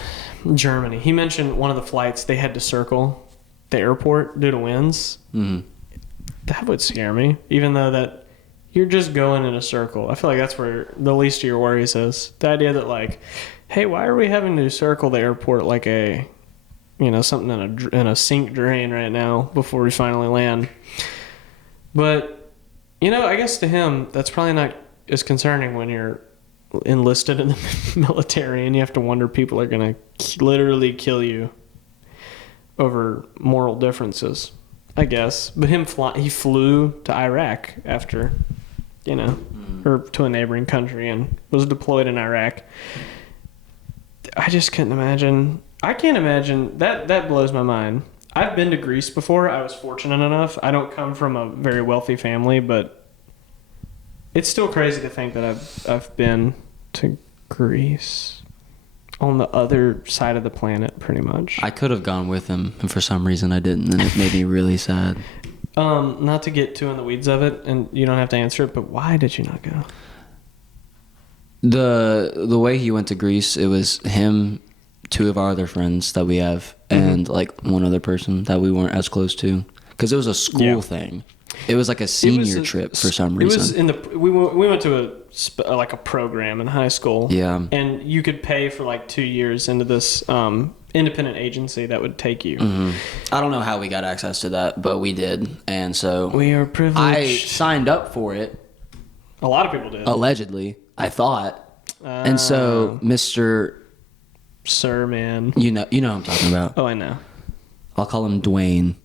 Germany. He mentioned one of the flights they had to circle the airport due to winds. Mm. That would scare me, even though that you're just going in a circle. I feel like that's where the least of your worries is. The idea that like, hey, why are we having to circle the airport like a, something in a sink drain right now before we finally land? But, I guess to him, that's probably not as concerning when you're enlisted in the military and you have to wonder people are going to literally kill you over moral differences, I guess. But he flew to Iraq after, or to a neighboring country and was deployed in Iraq. I just couldn't imagine. I can't imagine. That blows my mind. I've been to Greece before. I was fortunate enough. I don't come from a very wealthy family, but it's still crazy to think that I've been to Greece. On the other side of the planet, pretty much. I could have gone with him, and for some reason I didn't, and it made me really sad. Not to get too in the weeds of it, and you don't have to answer it, but why did you not go? The way he went to Greece, it was him, two of our other friends that we have, and like one other person that we weren't as close to, because it was a school thing. It was like a senior trip for some reason. It was we went to a program in high school. Yeah. And you could pay for like 2 years into this independent agency that would take you. Mm-hmm. I don't know how we got access to that, but we did, and so we are privileged. I signed up for it. A lot of people did. Allegedly, I thought, and so Mr. Sir, man, you know who I'm talking about. Oh, I know. I'll call him Dwayne.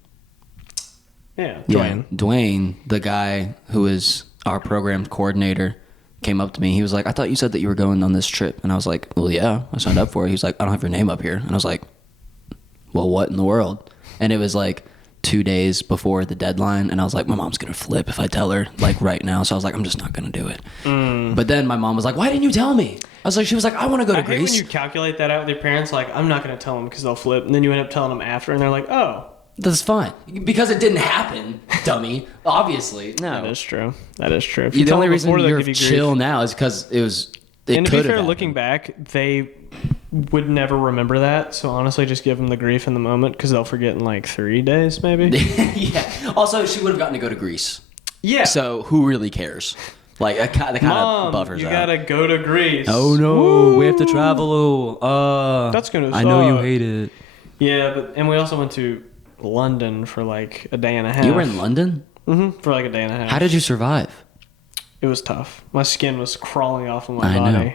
Yeah, Dwayne. Yeah, Dwayne, the guy who is our program coordinator, came up to me. He was like, I thought you said that you were going on this trip. And I was like, well, yeah, I signed up for it. He was like, I don't have your name up here. And I was like, well, what in the world? And it was like 2 days before the deadline. And I was like, my mom's going to flip if I tell her like right now. So I was like, I'm just not going to do it. But then my mom was like, why didn't you tell me? She was like, I want to go to Greece. I hate when you calculate that out with your parents. Like, I'm not going to tell them because they'll flip. And then you end up telling them after. And they're like, oh. That's fine. Because it didn't happen, dummy. Obviously. No. That is true. If the only reason you're chill now is because it was... And to be fair, looking back, they would never remember that. So honestly, just give them the grief in the moment because they'll forget in like 3 days, maybe. Yeah. Also, she would have gotten to go to Greece. Yeah. So who really cares? Like, they kind of buffers you out. gotta go to Greece. Oh, no. Woo! We have to travel. That's gonna suck. I know you hate it. Yeah, and we also went to London for like a day and a half. You were in London? Mm-hmm. For like a day and a half. How did you survive? It was tough. My skin was crawling off of my body. Know.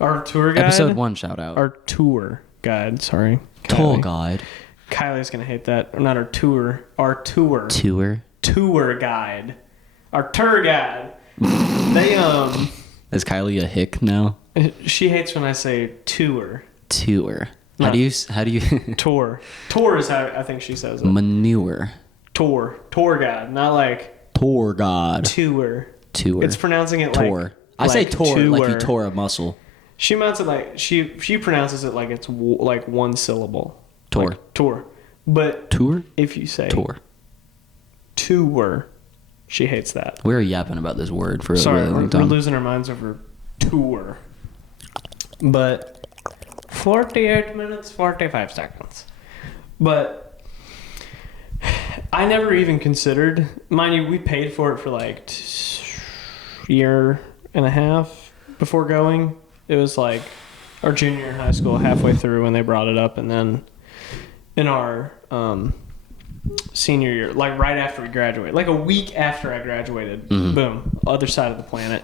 Our tour guide. Episode 1 shout out. Our tour guide. Sorry. Tour guide. Kylie's gonna hate that. Or not our tour. Our tour. Tour guide. Our tour guide. They Is Kylie a hick now? She hates when I say tour. Tour. How do you tour? Tour is how I think she says it. Manure. Tour guide, not like tour god. Tour. It's pronouncing it tour. I say tour like you tore a muscle. She pronounces it like she pronounces it like it's like one syllable. Tour. Like, tour. But tour. If you say tour, she hates that. We were yapping about this word for a really long time. We're losing our minds over tour. But 48 minutes, 45 seconds. But I never even considered, mind you, we paid for it for like year and a half before going. It was like our junior year in high school, halfway through when they brought it up, and then in our senior year, like right after we graduated, like a week after I graduated, boom, other side of the planet.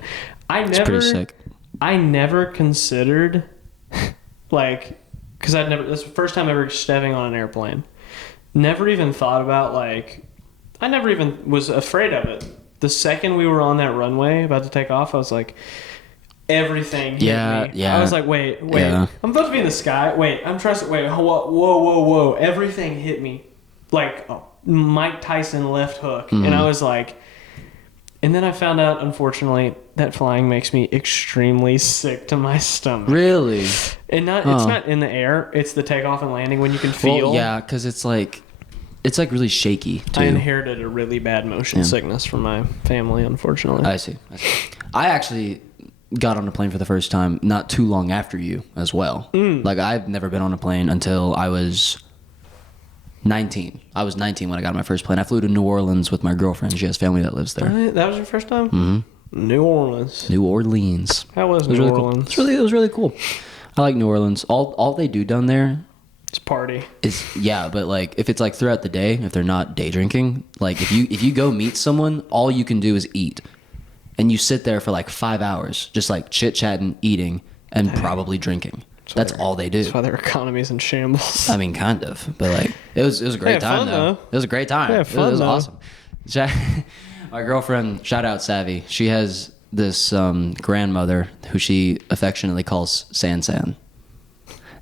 It's pretty sick. I never considered, like, because that's the first time ever stepping on an airplane. Never even thought about, like, I never even was afraid of it. The second we were on that runway about to take off, I was like, everything hit me. Yeah. I was like, wait. Yeah. I'm about to be in the sky. Wait, whoa. Everything hit me. Like Mike Tyson left hook. And I was like, and then I found out, unfortunately, that flying makes me extremely sick to my stomach. Really? And it's not in the air. It's the takeoff and landing when you can feel. Well, yeah, because it's like really shaky, too. I inherited a really bad motion sickness from my family, unfortunately. I see. I actually got on a plane for the first time not too long after you as well. Like, I've never been on a plane until I was 19. I was 19 when I got on my first plane. I flew to New Orleans with my girlfriend. She has family that lives there. Right? That was your first time? Mm-hmm. New Orleans. New Orleans. How was It was New really Orleans? cool. It was really cool. I like New Orleans. All they do down there It's party. is, yeah, but like if it's like throughout the day, if they're not day drinking, like if you go meet someone, all you can do is eat. And you sit there for like 5 hours, just like chit chatting, eating, and probably drinking. That's all they do. That's why their economy's in shambles. I mean, kind of, but like it was a great time fun, though. though. It was a great time. Yeah, It fun, was though. awesome. My girlfriend, shout out Savvy. She has this grandmother who she affectionately calls San San,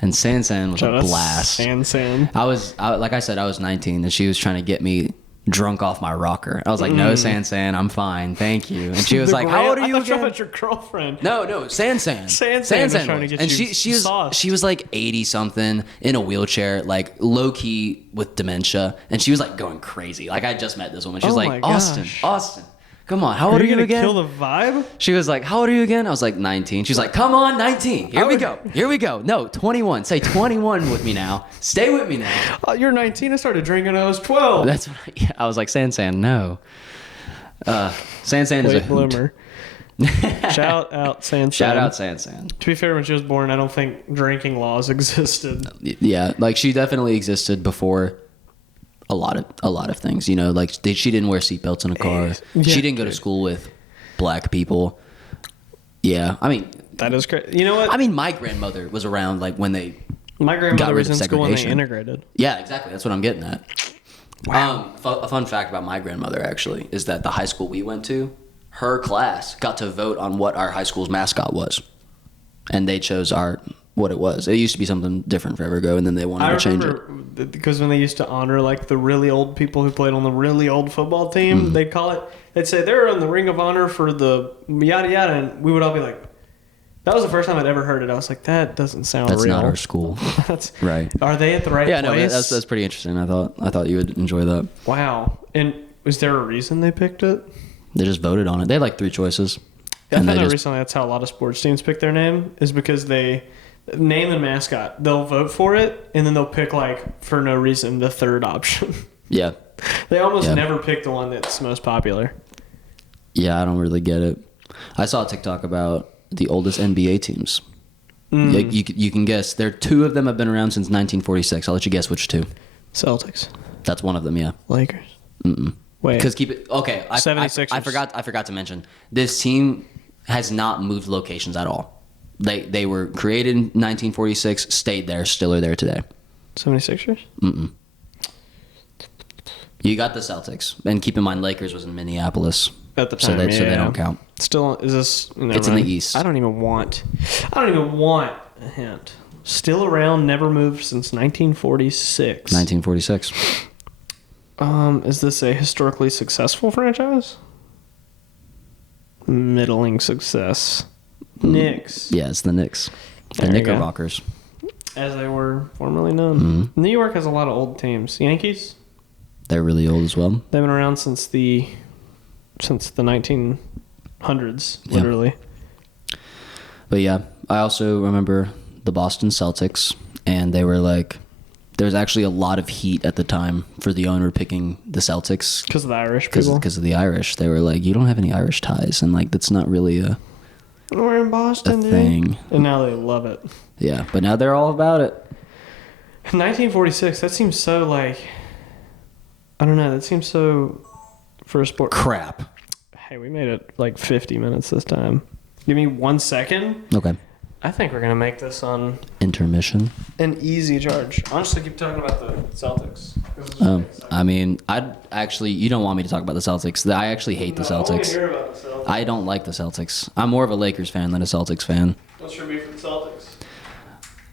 and San San was Shout a out blast. San. Like I said, I was 19, and she was trying to get me drunk off my rocker. I was like, no, San, I'm fine, thank you. And she was like, how old are you I thought again? about your girlfriend. No, San. San was trying to get and you sauced. she was like 80 something in a wheelchair, like low key with dementia, and she was like going crazy. Like I just met this woman. She was Oh like, my Austin, gosh. come on, how old are you gonna again? kill the vibe? She was like, how old are you again? I was like 19. She's like, come on, 19. Here we go. No, 21. Say 21 with me now. Stay with me now. Oh, you're 19. I started drinking when I was 12. That's what I was like, San, no. San is a Late hoot. bloomer. Shout out San. Shout out San. To be fair, when she was born, I don't think drinking laws existed. Yeah, like she definitely existed before a lot of things. You know, like she didn't wear seatbelts in a car. Yeah, She didn't go to school with black people. Yeah, I mean, That is crazy. You know what? my grandmother was around like when they. My got grandmother rid was of in school when they segregation. integrated. Yeah, exactly. That's what I'm getting at. Wow. A fun fact about my grandmother actually is that the high school we went to, her class got to vote on what our high school's mascot was, and they chose what it was. It used to be something different forever ago, and then they wanted to change it. Because when they used to honor like the really old people who played on the really old football team, they'd say they're in the Ring of Honor for the yada yada, and we would all be like, that was the first time I'd ever heard it. I was like, that doesn't sound That's real. not our school. That's Right. Are they at the right Yeah, place? no, that's pretty interesting. I thought you would enjoy that. Wow. And was there a reason they picked it? They just voted on it. They had like 3 choices. I found they out just- recently that's how a lot of sports teams pick their name, is because they name and mascot. They'll vote for it, and then they'll pick, like, for no reason, the third option. Yeah. They almost Yeah. never pick the one that's most popular. Yeah, I don't really get it. I saw a TikTok about the oldest NBA teams. You can guess. 2 of them have been around since 1946. I'll let you guess which 2. Celtics. That's one of them, yeah. Lakers. Wait. Because keep it okay. I 76ers. I forgot to mention this team has not moved locations at all. They were created in 1946, stayed there, still are there today. 76ers? You got the Celtics, and keep in mind Lakers was in Minneapolis At the so time, they don't count. Still, is this... It's in the East. I don't even want a hint. Still around, never moved since 1946. 1946. Is this a historically successful franchise? Middling success. Knicks, Yeah, it's the Knicks. The There you go. Knickerbockers. as they were formerly known. Mm-hmm. New York has a lot of old teams. Yankees, They're really old as well. they've been around since the 1900s, Yeah. literally. But yeah, I also remember the Boston Celtics, and they were like, there was actually a lot of heat at the time for the owner picking the Celtics Because of the Irish people. because of the Irish. They were like, you don't have any Irish ties, and like that's not really a We're in Boston, dude. thing. And now they love it. Yeah, but now they're all about it. 1946, that seems so like... I don't know, that seems so... For a sport... Crap. Hey, we made it like 50 minutes this time. Give me 1 second. Okay. I think we're going to make this on Intermission. an easy charge. Honestly, keep talking about the Celtics. This is just I mean, you don't want me to talk about the Celtics. I actually hate the I want to Celtics. hear about the Celtics. I don't like the Celtics. I'm more of a Lakers fan than a Celtics fan. What's your beef with the Celtics?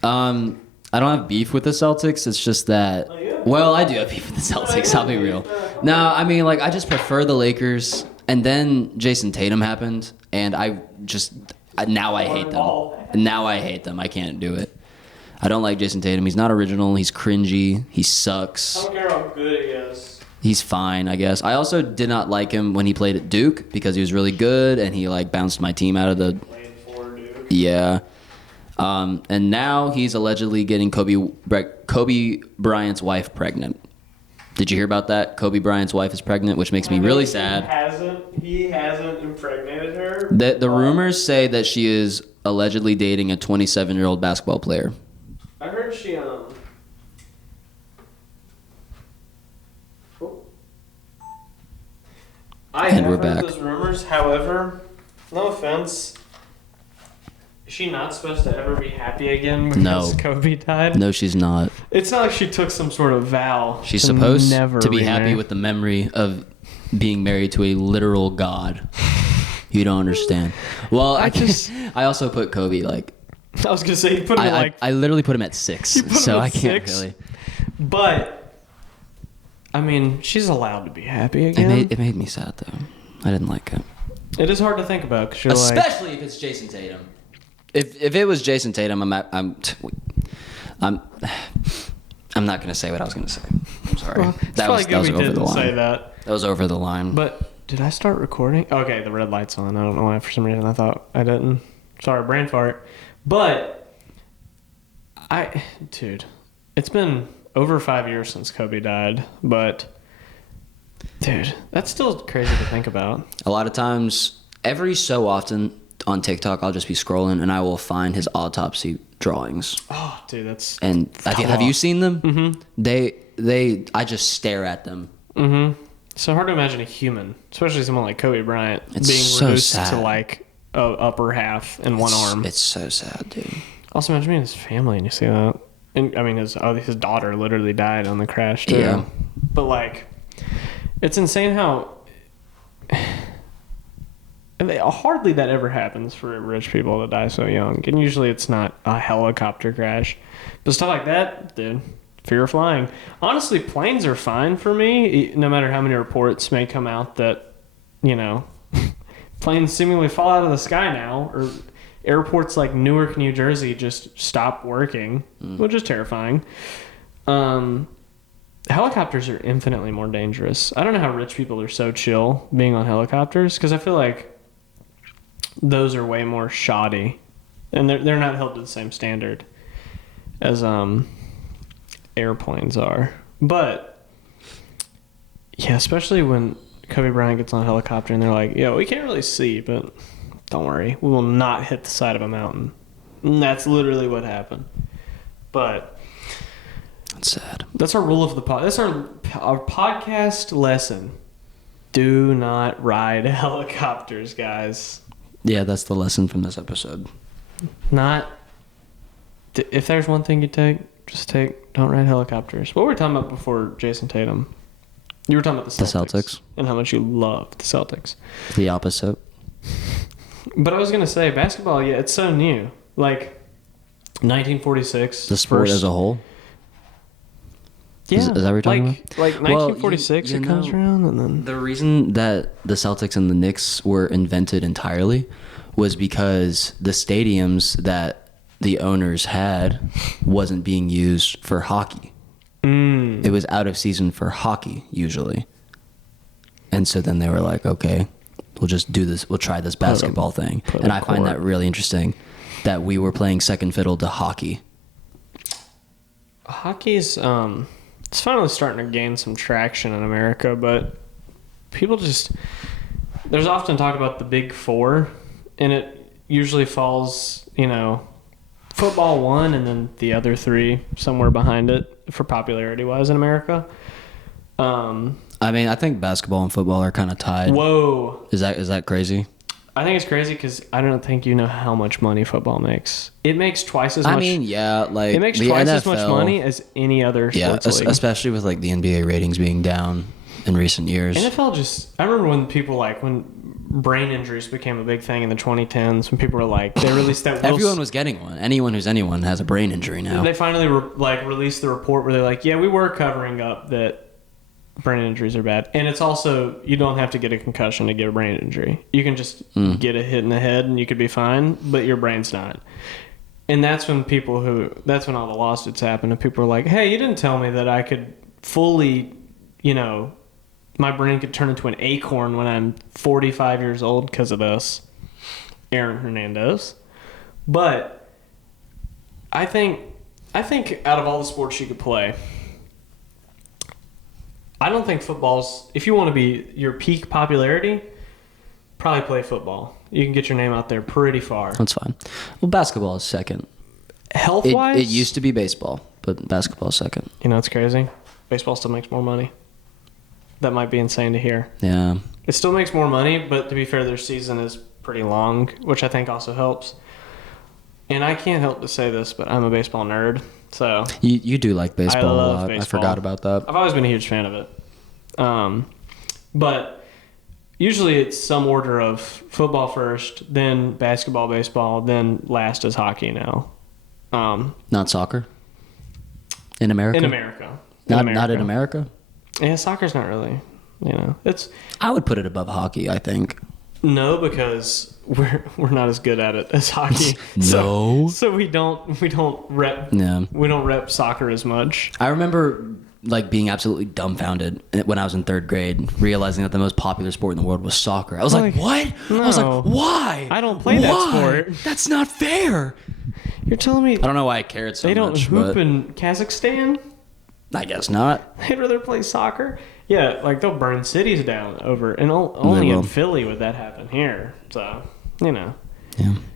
I don't have beef with the Celtics. It's just that. Oh, yeah? Well, I do have beef with the Celtics. I'll be real. No, I mean, like, I just prefer the Lakers. And then Jason Tatum happened, and now I hate them. Now I hate them. I can't do it. I don't like Jason Tatum. He's not original. He's cringy. He I sucks. don't care how good he is. He's fine, I guess. I also did not like him when he played at Duke because he was really good and he like bounced my team out of the Yeah. And now he's allegedly getting Kobe Bryant's wife pregnant. Did you hear about that? Kobe Bryant's wife is pregnant, which makes me really sad. He hasn't impregnated her. The rumors say that she is allegedly dating a 27-year-old basketball player. I heard she And we're back. Those rumors. However, no offense, is she not supposed to ever be happy again because Kobe died? No, she's not. It's not like she took some sort of vow. She's supposed never to be remarry. happy with the memory of being married to a literal god. You don't understand. Well, I also put Kobe like. I was gonna say you put him I literally put him at 6, You put him so at I can't 6? really. But I mean, she's allowed to be happy again. It made me sad though. I didn't like it. It is hard to think about because you're Especially if it's Jason Tatum. If it was Jason Tatum, I'm not gonna say what I was gonna say. I'm sorry. Well, it's probably good we didn't say that. That was over the line. But did I start recording? Okay, the red light's on. I don't know why. For some reason, I thought I didn't. Sorry, brain fart. But dude, it's been over 5 years since Kobe died. But dude, that's still crazy to think about. A lot of times, every so often on TikTok, I'll just be scrolling and I will find his autopsy drawings. Oh, dude, that's. And have you seen them? Mm-hmm. I just stare at them. Mm-hmm. It's so hard to imagine a human, especially someone like Kobe Bryant, It's being so reduced sad. to like a upper half and one arm. It's so sad, dude. Also, imagine being his family and you see that. And I mean, his daughter literally died on the crash too. Yeah. But like, it's insane how. Hardly that ever happens for rich people to die so young. And usually it's not a helicopter crash. But stuff like that, dude, fear of flying. Honestly, planes are fine for me, no matter how many reports may come out that, planes seemingly fall out of the sky now. Or airports like Newark, New Jersey just stop working, which is terrifying. Helicopters are infinitely more dangerous. I don't know how rich people are so chill being on helicopters, because I feel like those are way more shoddy, and they're not held to the same standard as airplanes are. But yeah, especially when Kobe Bryant gets on a helicopter and they're like, "Yo, we can't really see, but don't worry, we will not hit the side of a mountain." And that's literally what happened. But That's sad. that's our rule of the pod. That's our podcast lesson. Do not ride helicopters, guys. Yeah, that's the lesson from this episode. If there's one thing you take, don't ride helicopters. What were we talking about before Jason Tatum? You were talking about the Celtics. And how much you loved the Celtics. The opposite. But I was going to say, basketball, yeah, it's so new. Like, 1946. The sport as a whole. Yeah. Is that what you're talking about? Like 1946, it comes around, and then... The reason that the Celtics and the Knicks were invented entirely was because the stadiums that the owners had wasn't being used for hockey. It was out of season for hockey, usually. And so then they were like, okay, we'll just do this. We'll try this basketball thing. And I find that really interesting that we were playing second fiddle to hockey. Hockey's... it's finally starting to gain some traction in America, but people just... There's often talk about the big four, and it usually falls, football one, and then the other three somewhere behind it for popularity-wise in America. I mean, I think basketball and football are kind of tied. Whoa. Is that crazy? I think it's crazy because I don't think you know how much money football makes. It makes twice as much. I mean, yeah, like it makes the twice NFL, as much money as any other sports league. Especially with like the NBA ratings being down in recent years. NFL just... I remember when people when brain injuries became a big thing in the 2010s, when people were like, they released that... Everyone was getting one. Anyone who's anyone has a brain injury now. They finally released the report where they're like, yeah, we were covering up that brain injuries are bad. And it's also, you don't have to get a concussion to get a brain injury. You can just get a hit in the head and you could be fine, but your brain's not. And that's when that's when all the lawsuits happen, and people are like, hey, you didn't tell me that I could fully, my brain could turn into an acorn when I'm 45 years old because of this. Aaron Hernandez. But I think out of all the sports you could play, I don't think football's, if you want to be your peak popularity, probably play football. You can get your name out there pretty far. That's fine. Well, basketball is second. Health-wise? It used to be baseball, but basketball is second. You know, it's crazy. Baseball still makes more money. That might be insane to hear. Yeah. It still makes more money, but to be fair, their season is pretty long, which I think also helps. And I can't help to say this, but I'm a baseball nerd, so You do like baseball a lot. baseball. I forgot about that. I've always been a huge fan of it. But usually it's some order of football first, then basketball, baseball, then last is hockey now. Not soccer? In America? In America. Not in America? Yeah, soccer's not really, it's... I would put it above hockey, I think. No, because we're not as good at it as hockey. No. So we don't rep Yeah. we don't rep soccer as much. I remember like being absolutely dumbfounded when I was in third grade, realizing that the most popular sport in the world was soccer. I was like, what? No. I was like, why? I don't play that sport. That's not fair. You're telling me I don't know why I cared so they don't much. hoop But in Kazakhstan? I guess not. They'd rather play soccer? Yeah, like they'll burn cities down over, and only in Philly would that happen here. So, Yeah.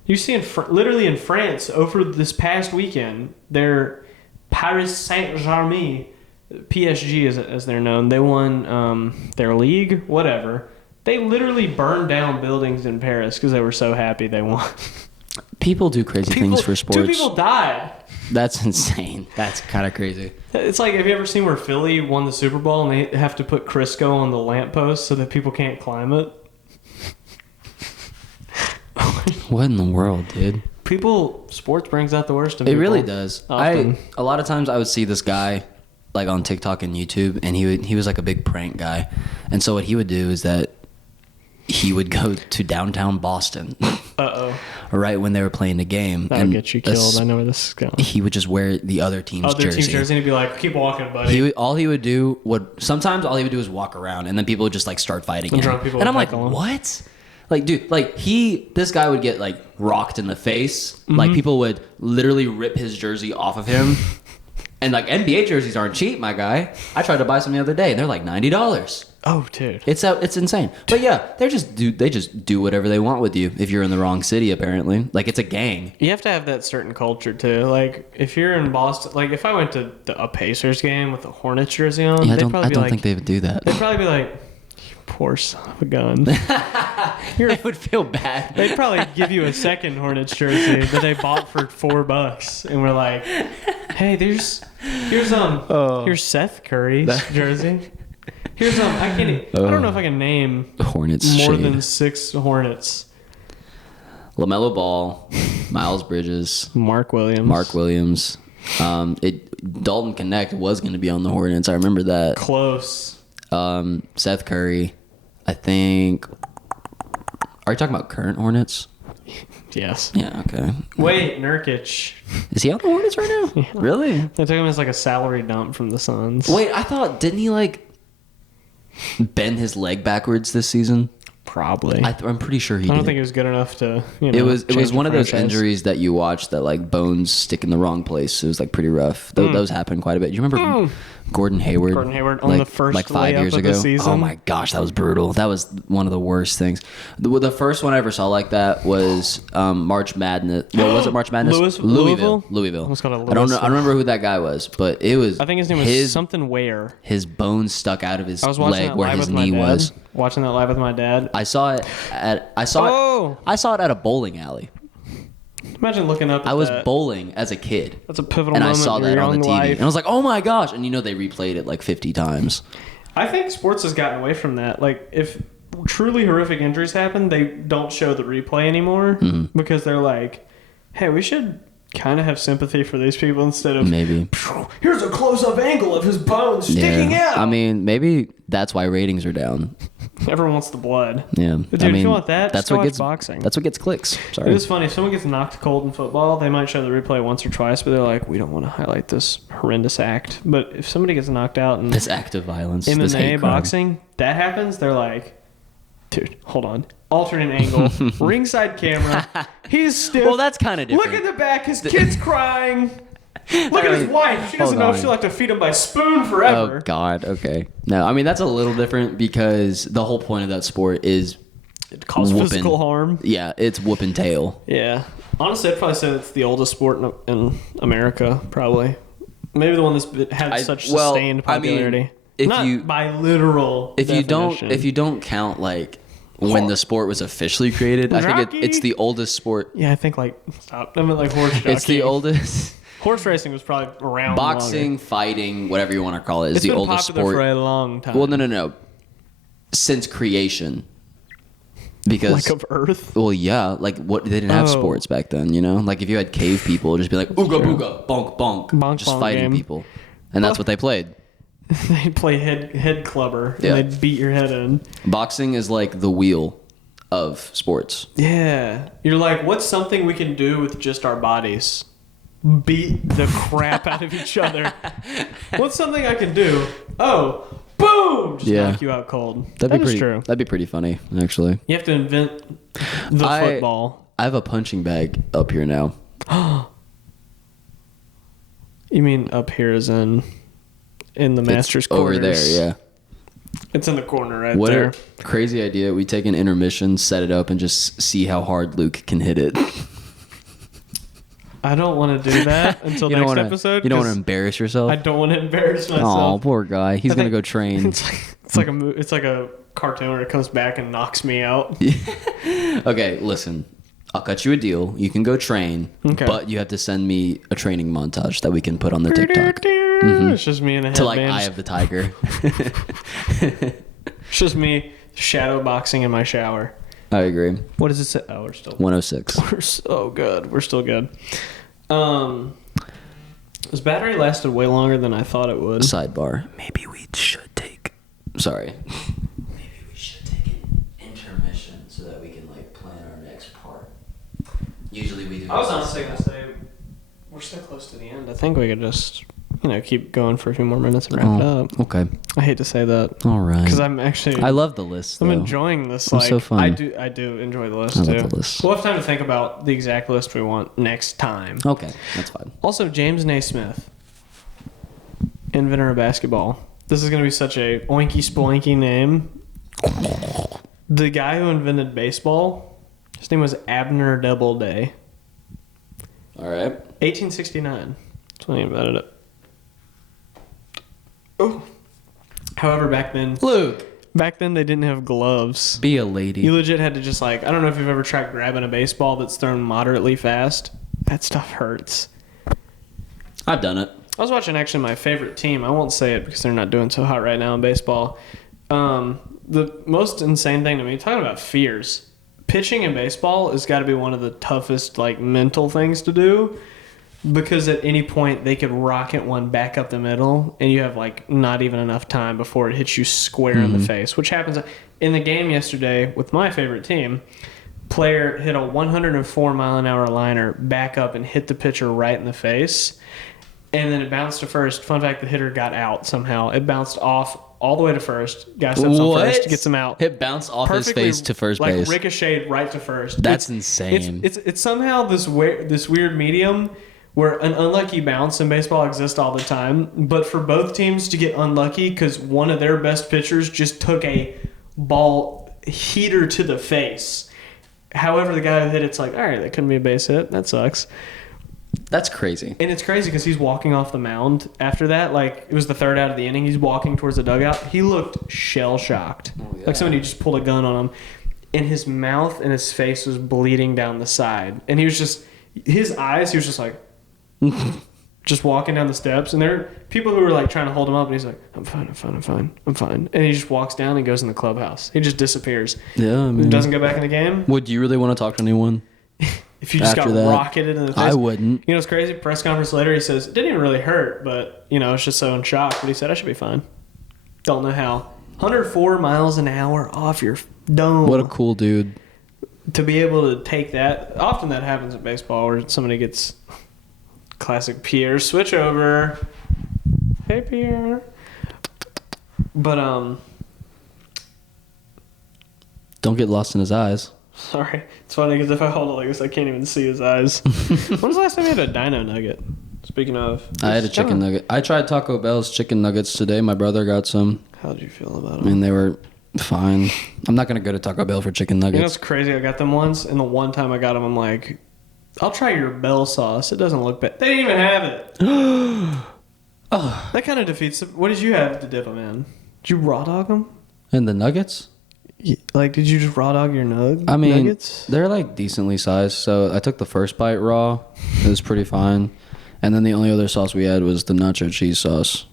You see literally in France over this past weekend, their Paris Saint-Germain, PSG as they're known, they won their league, whatever. They literally burned down buildings in Paris because they were so happy they won. People do crazy things for sports. 2 people died. That's insane. That's kind of crazy. It's like, have you ever seen where Philly won the Super Bowl and they have to put Crisco on the lamppost so that people can't climb it? What in the world, dude? Sports brings out the worst in It people. really does. Often. A lot of times I would see this guy like on TikTok and YouTube, and he was like a big prank guy. And so what he would do is that he would go to downtown Boston right when they were playing the game. That would get you killed. I know where this is going. He would just wear the other team's jersey. And he'd be like, keep walking, buddy. All he would do was walk around, and then people would just like start fighting him. Drunk people And I'm would like, heckle him. what? Like, dude, like this guy would get like rocked in the face. Mm-hmm. Like people would literally rip his jersey off of him. And like NBA jerseys aren't cheap, my guy. I tried to buy some the other day, and they're like $90. Oh, dude. It's insane. But yeah, they just do whatever they want with you if you're in the wrong city. Apparently, like it's a gang. You have to have that certain culture too. Like if you're in Boston, like if I went to a Pacers game with a Hornets jersey on, Yeah, they'd I don't think they would do that. They'd probably be like, "You poor son of a gun." They would feel bad. They'd probably give you a second Hornets jersey that they bought for $4, and we're like, "Hey, here's Seth Curry's jersey. Here's I don't know if I can name Hornets more shade. than 6 Hornets. LaMelo Ball, Miles Bridges, Mark Williams. Dalton Connect was going to be on the Hornets. I remember that. Close. Seth Curry. I think. Are you talking about current Hornets? Yes. Yeah. Okay. Wait, Nurkic. Is he on the Hornets right now? Really? They took him as like a salary dump from the Suns. Wait, I thought didn't he like bend his leg backwards this season? Probably. I'm pretty sure he did. I don't think it was good enough to. It was change one the of those franchise. injuries that you watch that like bones stick in the wrong place. It was like pretty rough. Those happen quite a bit. Do you remember Gordon Hayward? Gordon Hayward on the first like 5 layup years of ago. the season? Oh my gosh, that was brutal. That was one of the worst things. The first one I ever saw like that was March Madness. What was it? March Madness. Louisville. Louisville. Let's call it I don't know. Louisville. I don't remember who that guy was, but it was. I think his name was something Ware. His bones stuck out of his I was watching leg that where live his with my knee dad. was. Watching that live with my dad. I saw it at a bowling alley. Imagine looking up. At I was that. bowling as a kid. That's a pivotal And I moment saw in that your on the young TV. life. And I was like, oh my gosh. And they replayed it like 50 times. I think sports has gotten away from that. Like, if truly horrific injuries happen, they don't show the replay anymore because they're like, hey, we should kind of have sympathy for these people instead of Maybe. here's a close-up angle of his bones sticking out. I mean, maybe that's why ratings are down. Everyone wants the blood. Yeah. Dude, I mean, if you want that, that's just go what watch gets boxing. That's what gets clicks. Sorry. It is funny. If someone gets knocked cold in football, they might show the replay once or twice, but they're like, we don't want to highlight this horrendous act. But if somebody gets knocked out in This act of violence. this MMA hate crime. boxing, that happens, they're like, Dude, hold on. Alternate angle, ringside camera. He's stiff. Well, that's kind of different. Look at the back. His kid's crying. Look at his wife. She doesn't know if she'll have to feed him by spoon forever. Oh God. Okay. No, I mean that's a little different because the whole point of that sport is It causes physical harm. Yeah, it's whooping tail. Yeah. Honestly, I'd probably say it's the oldest sport in America, probably. Maybe the one that's had such sustained popularity. I mean, Not by literal definition. if you don't count like when the sport was officially created, I think Jockey? it's the oldest sport. Yeah, I think stop. I meant like horse jockey. It's the oldest. Horse racing was probably around Boxing, longer. Fighting, whatever you want to call it, is It's the been oldest popular sport. for a long time. Well, no. Since creation. Because Like of Earth? well, yeah, like what they didn't have Oh. sports back then, you know? Like if you had cave people, it'd just be like ooga booga, bonk bonk, Bonk, just bonk fighting game. people. And that's what they played. They'd play head clubber. Yeah. And they'd beat your head in. Boxing is like the wheel of sports. Yeah. You're like, what's something we can do with just our bodies? Beat the crap out of each other. What's something I can do? Oh, boom! Just knock you out cold. That'd That be is pretty true. That'd be pretty funny, actually. You have to invent the football. I have a punching bag up here now. You mean up here as in the master's It's quarters? over there, yeah. It's in the corner right What there. a crazy idea. We take an intermission, set it up, and just see how hard Luke can hit it. I don't want to do that until next episode. You don't want to 'cause embarrass yourself? I don't want to embarrass myself. Oh, poor guy. He's I going to think- go train. It's like a cartoon where it comes back and knocks me out. Okay, listen. I'll cut you a deal. You can go train, Okay. but you have to send me a training montage that we can put on the TikTok. It's just me in a To like headband. Eye of the Tiger. It's just me shadow boxing in my shower. I agree. What does it say? Oh, we're still 106. we're so good. We're still good. This battery lasted way longer than I thought it would. Sidebar. Maybe we should take. Sorry. Maybe we should take an intermission so that we can like plan our next part. Usually we do. I was honestly gonna say we're so close to the end. I think we could just keep going for a few more minutes and wrap it up. Okay. I hate to say that All right. because I'm actually I love the list. I'm though. enjoying this. It's Like so fun. I do enjoy the list I too. love the list. We'll have time to think about the exact list we want next time. Okay, that's fine. Also, James Naismith, inventor of basketball. This is going to be such a oinky sploinky name. The guy who invented baseball, his name was Abner Doubleday. All right. 1869. That's when he invented it. Oh. However, back then Luke, they didn't have gloves. be a lady. You legit had to just I don't know if you've ever tried grabbing a baseball that's thrown moderately fast. That stuff hurts. I've done it. I was watching actually my favorite team. I won't say it because they're not doing so hot right now in baseball. The most insane thing to me, talking about fears, pitching in baseball has got to be one of the toughest mental things to do because at any point they could rocket one back up the middle and you have not even enough time before it hits you square in the face, which happens in the game yesterday with my favorite team. Player hit a 104 mile an hour liner back up and hit the pitcher right in the face. And then it bounced to first. Fun fact, the hitter got out somehow. It bounced off all the way to first. Guy steps on first, gets him out. It bounced off his Perfectly, face to first base. ricocheted right to first. That's insane. It's somehow this weird medium where an unlucky bounce in baseball exists all the time. But for both teams to get unlucky because one of their best pitchers just took a ball heater to the face. However, the guy who hit it's all right, that couldn't be a base hit. That sucks. That's crazy. And it's crazy because he's walking off the mound after that. It was the third out of the inning. He's walking towards the dugout. He looked shell-shocked. Oh, yeah. Like somebody just pulled a gun on him. And his mouth and his face was bleeding down the side. And he was just... His eyes, he was just just walking down the steps. And there are people who were trying to hold him up. And he's like, I'm fine. And he just walks down and goes in the clubhouse. He just disappears. Yeah, I mean, Doesn't go back in the game. would you really want to talk to anyone? If you just After got that, rocketed in the face. I wouldn't. You know what's crazy? Press conference later, he says, it didn't even really hurt, but, it's just so in shock. But he said, I should be fine. Don't know how. 104 miles an hour off your dome. What a cool dude. To be able to take that. Often that happens in baseball where somebody gets classic Pierre switch over. Hey, Pierre. But, Don't Don't get lost in his eyes. Sorry. It's funny because if I hold it like this, I can't even see his eyes. When's the last time you had a dino nugget? Speaking of. I had a chicken nugget. I tried Taco Bell's chicken nuggets today. My brother got some. How did you feel about I them? mean, they were fine. I'm not going to go to Taco Bell for chicken You know, nuggets. it's crazy. I got them once, and the one time I got them, I'm like, I'll try your Bell sauce. It doesn't look bad. They didn't even have it. That kind of defeats. What did you have to dip them in? Did you raw dog them? And the nuggets? Like, did you just raw dog your I mean, nuggets? they're like decently sized. So I took the first bite raw. It was pretty fine. And then the only other sauce we had was the nacho cheese sauce.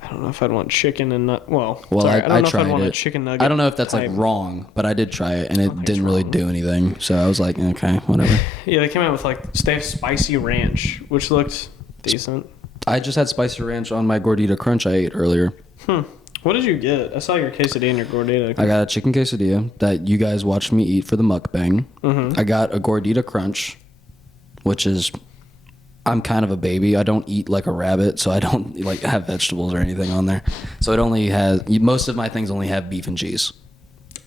I don't know if I'd want chicken and not. Well, Well, sorry, I I don't know if tried I'd want a it. chicken nugget. I don't know if that's type. like wrong, but I did try it and it Okay, didn't it's really wrong. do anything. So I was like, okay, whatever. Yeah, they came out with like they have spicy ranch, which looked decent. I just had spicy ranch on my gordita crunch I ate earlier. What did you get? I saw your quesadilla and your gordita. I got a chicken quesadilla that you guys watched me eat for the mukbang. Mm-hmm. I got a gordita crunch, which is, I'm kind of a baby. I don't eat like a rabbit, so I don't like have vegetables or anything on there. So it only has, most of my things only have beef and cheese.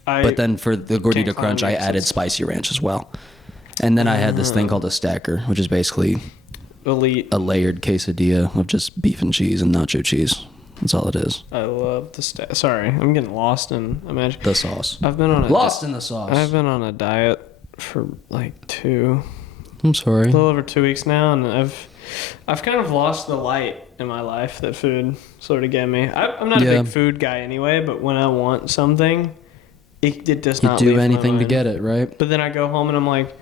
But then for the gordita Can't crunch, find I mixes. added spicy ranch as well. And then I had this thing called a stacker, which is basically Elite. a layered quesadilla of just beef and cheese and nacho cheese. That's all it is. I love the Sorry, I'm getting lost in imagine. The sauce. I've been on a Lost in the sauce. I've been on a diet for like I'm sorry. a little over 2 weeks now, and I've kind of lost the light in my life that food sort of gave me. I'm not a Yeah. big food guy anyway, but when I want something, it does You not do leave my anything to mind. get it, right? But then I go home and I'm like,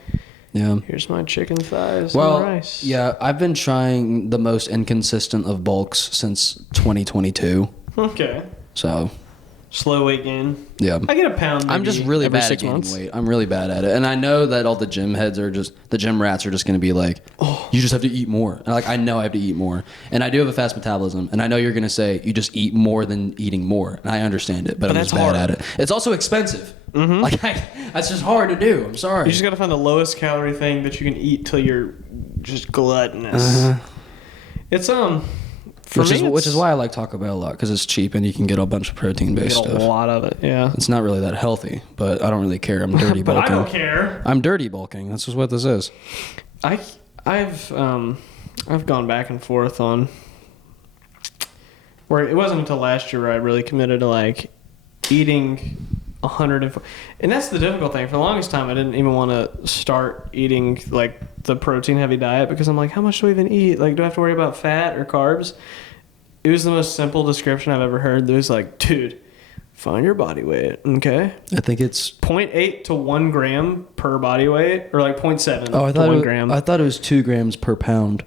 Yeah. here's my chicken thighs Well, and rice. yeah, I've been trying the most inconsistent of bulks since 2022. Okay. So, Slow weight gain. yeah. I get a pound. I'm just maybe really every bad at 6 gaining months. weight. I'm really bad at it. And I know that all the gym heads are just, the gym rats are just going to be like, oh, you just have to eat more. And like, I know I have to eat more. And I do have a fast metabolism. And I know you're going to say, you just eat more than eating more. And I understand it, but I'm that's just bad hard. at it. It's also expensive. Like, that's just hard to do. I'm sorry. You just gotta find the lowest calorie thing that you can eat till you're just gluttonous. It's for which me, is why I like Taco Bell a lot, because it's cheap and you can get a bunch of protein you based get a stuff. lot of it. Yeah, It's not really that healthy, but I don't really care. I'm dirty but bulking. I don't care. I'm dirty bulking. That's just what this is. I've gone back and forth on where it wasn't until last year where I really committed to like eating 100 and that's the difficult thing. For the longest time, I didn't even want to start eating like the protein heavy diet because I'm like, how much do I even eat? Like, do I have to worry about fat or carbs? It was the most simple description I've ever heard. It was like, dude, find your body weight, okay? I think it's. 0.8 to 1 gram per body weight, or like 0.7 Oh, I to thought 1 it, gram. I thought it was 2 grams per pound.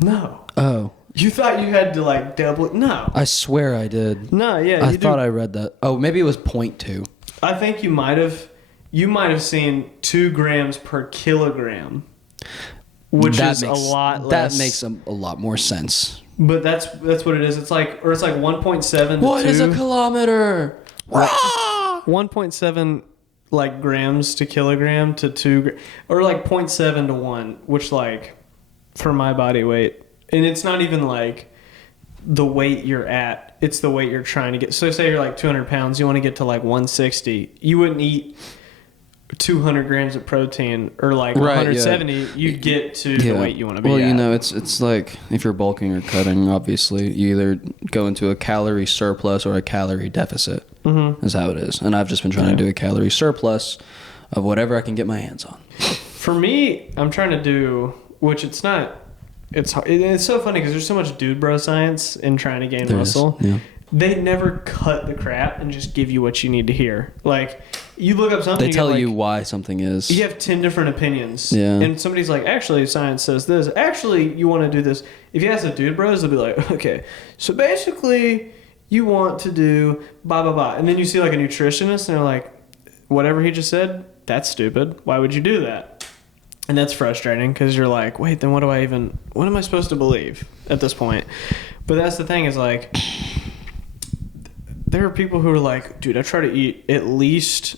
No. Oh, You thought you had to like double it? No. I swear I did. No, yeah. I you thought do. I read that. Oh, maybe it was 0.2. I think you might have seen 2 grams per kilogram, which That is makes- a lot less. That makes a lot more sense. But that's what it is. It's like 1.7 to What 2. is a kilometer? 1.7 like grams to kilogram to 2 or like 0.7 to 1, which like for my body weight, and it's not even like the weight you're at, it's the weight you're trying to get. So say you're like 200 pounds, you want to get to like 160, you wouldn't eat 200 grams of protein, or like Right, 170 you'd get to the weight you want to be well, at. you know, it's like if you're bulking or cutting, obviously you either go into a calorie surplus or a calorie deficit. Mm-hmm. Is how it is. And I've just been trying to do a calorie surplus of whatever I can get my hands on. For me, I'm trying to do, which it's not, it's so funny because there's so much dude bro science in trying to gain There is, muscle. yeah. They never cut the crap and just give you what you need to hear. Like, you look up something, They tell get, you like, why something is. you have 10 different opinions. Yeah. And somebody's like, actually, science says this. Actually, you want to do this. If you ask the dude bros, they'll be like, okay, so basically, you want to do blah, blah, blah. And then you see like a nutritionist and they're like, whatever he just said, that's stupid. Why would you do that? And that's frustrating because you're like, wait, then what am I supposed to believe at this point? But that's the thing is like, there are people who are like, dude, I try to eat at least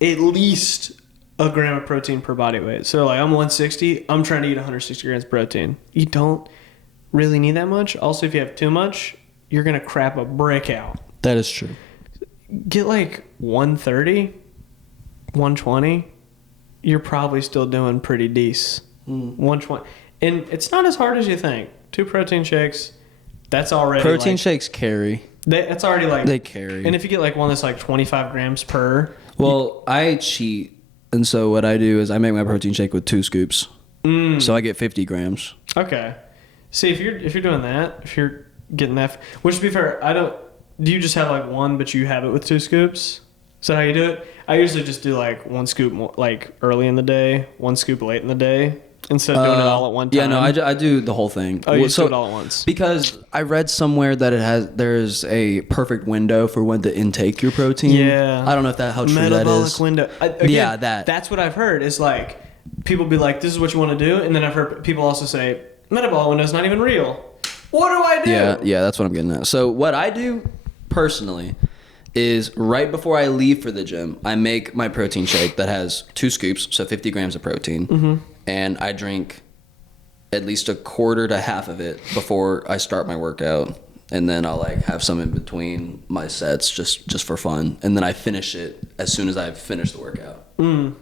a gram of protein per body weight. So like, I'm 160, I'm trying to eat 160 grams of protein. You don't really need that much. Also, if you have too much, you're going to crap a brick out. That is true. Get like 130 120, you're probably still doing pretty decent. 120. And it's not as hard as you think. 2 protein shakes, that's already Protein like, shakes carry. that's already like They carry. And if you get like one that's like 25 grams per, Well, I cheat, and so what I do is I make my protein shake with 2 scoops. So I get 50 grams. okay. See, if you're doing that, if you're getting that, which to be fair, do you just have like one, but you have it with 2 scoops? Is that how you do it? I usually just do like 1 scoop more, like early in the day, 1 scoop late in the day, instead of doing it all at one time. Yeah, no, I do the whole thing. Oh, you just do it all at once. Because I read somewhere that there's a perfect window for when to intake your protein. Yeah. I don't know if how true that Metabolic is. window. Yeah, that. That's what I've heard is like, people be like, this is what you want to do. And then I've heard people also say, metabolic window is not even real. What do I do? Yeah, that's what I'm getting at. So what I do personally is right before I leave for the gym, I make my protein shake that has 2 scoops, so 50 grams of protein, and I drink at least a quarter to half of it before I start my workout, and then I'll like have some in between my sets just for fun, and then I finish it as soon as I've finished the workout, and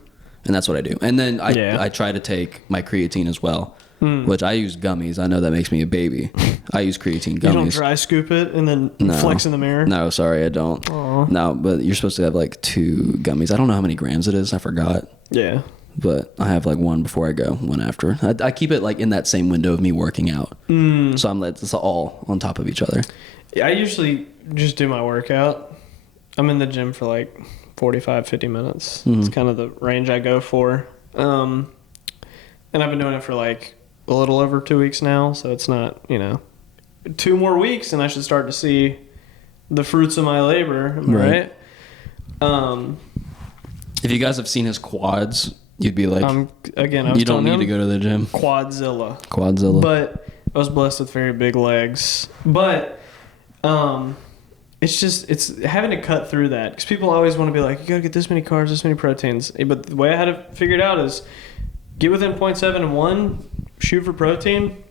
that's what I do. And then I try to take my creatine as well. Which I use gummies. I know that makes me a baby. I use creatine gummies. You don't dry scoop it and then flex in the mirror? No, sorry, I don't. No, but you're supposed to have like 2 gummies. I don't know how many grams it is. I forgot. Yeah. But I have like 1 before I go, 1 after. I keep it like in that same window of me working out. So I'm like, it's all on top of each other. Yeah, I usually just do my workout. I'm in the gym for like 45, 50 minutes. It's kind of the range I go for. And I've been doing it for like a little over 2 weeks now, so it's not, 2 more weeks and I should start to see the fruits of my labor, right? If you guys have seen his quads, you'd be like, I you don't need to go to the gym. Quadzilla. But I was blessed with very big legs. But it's having to cut through that, because people always want to be like, you gotta get this many carbs, this many proteins. But the way I had to figure it out is get within 0.7 and 1, shoot for protein,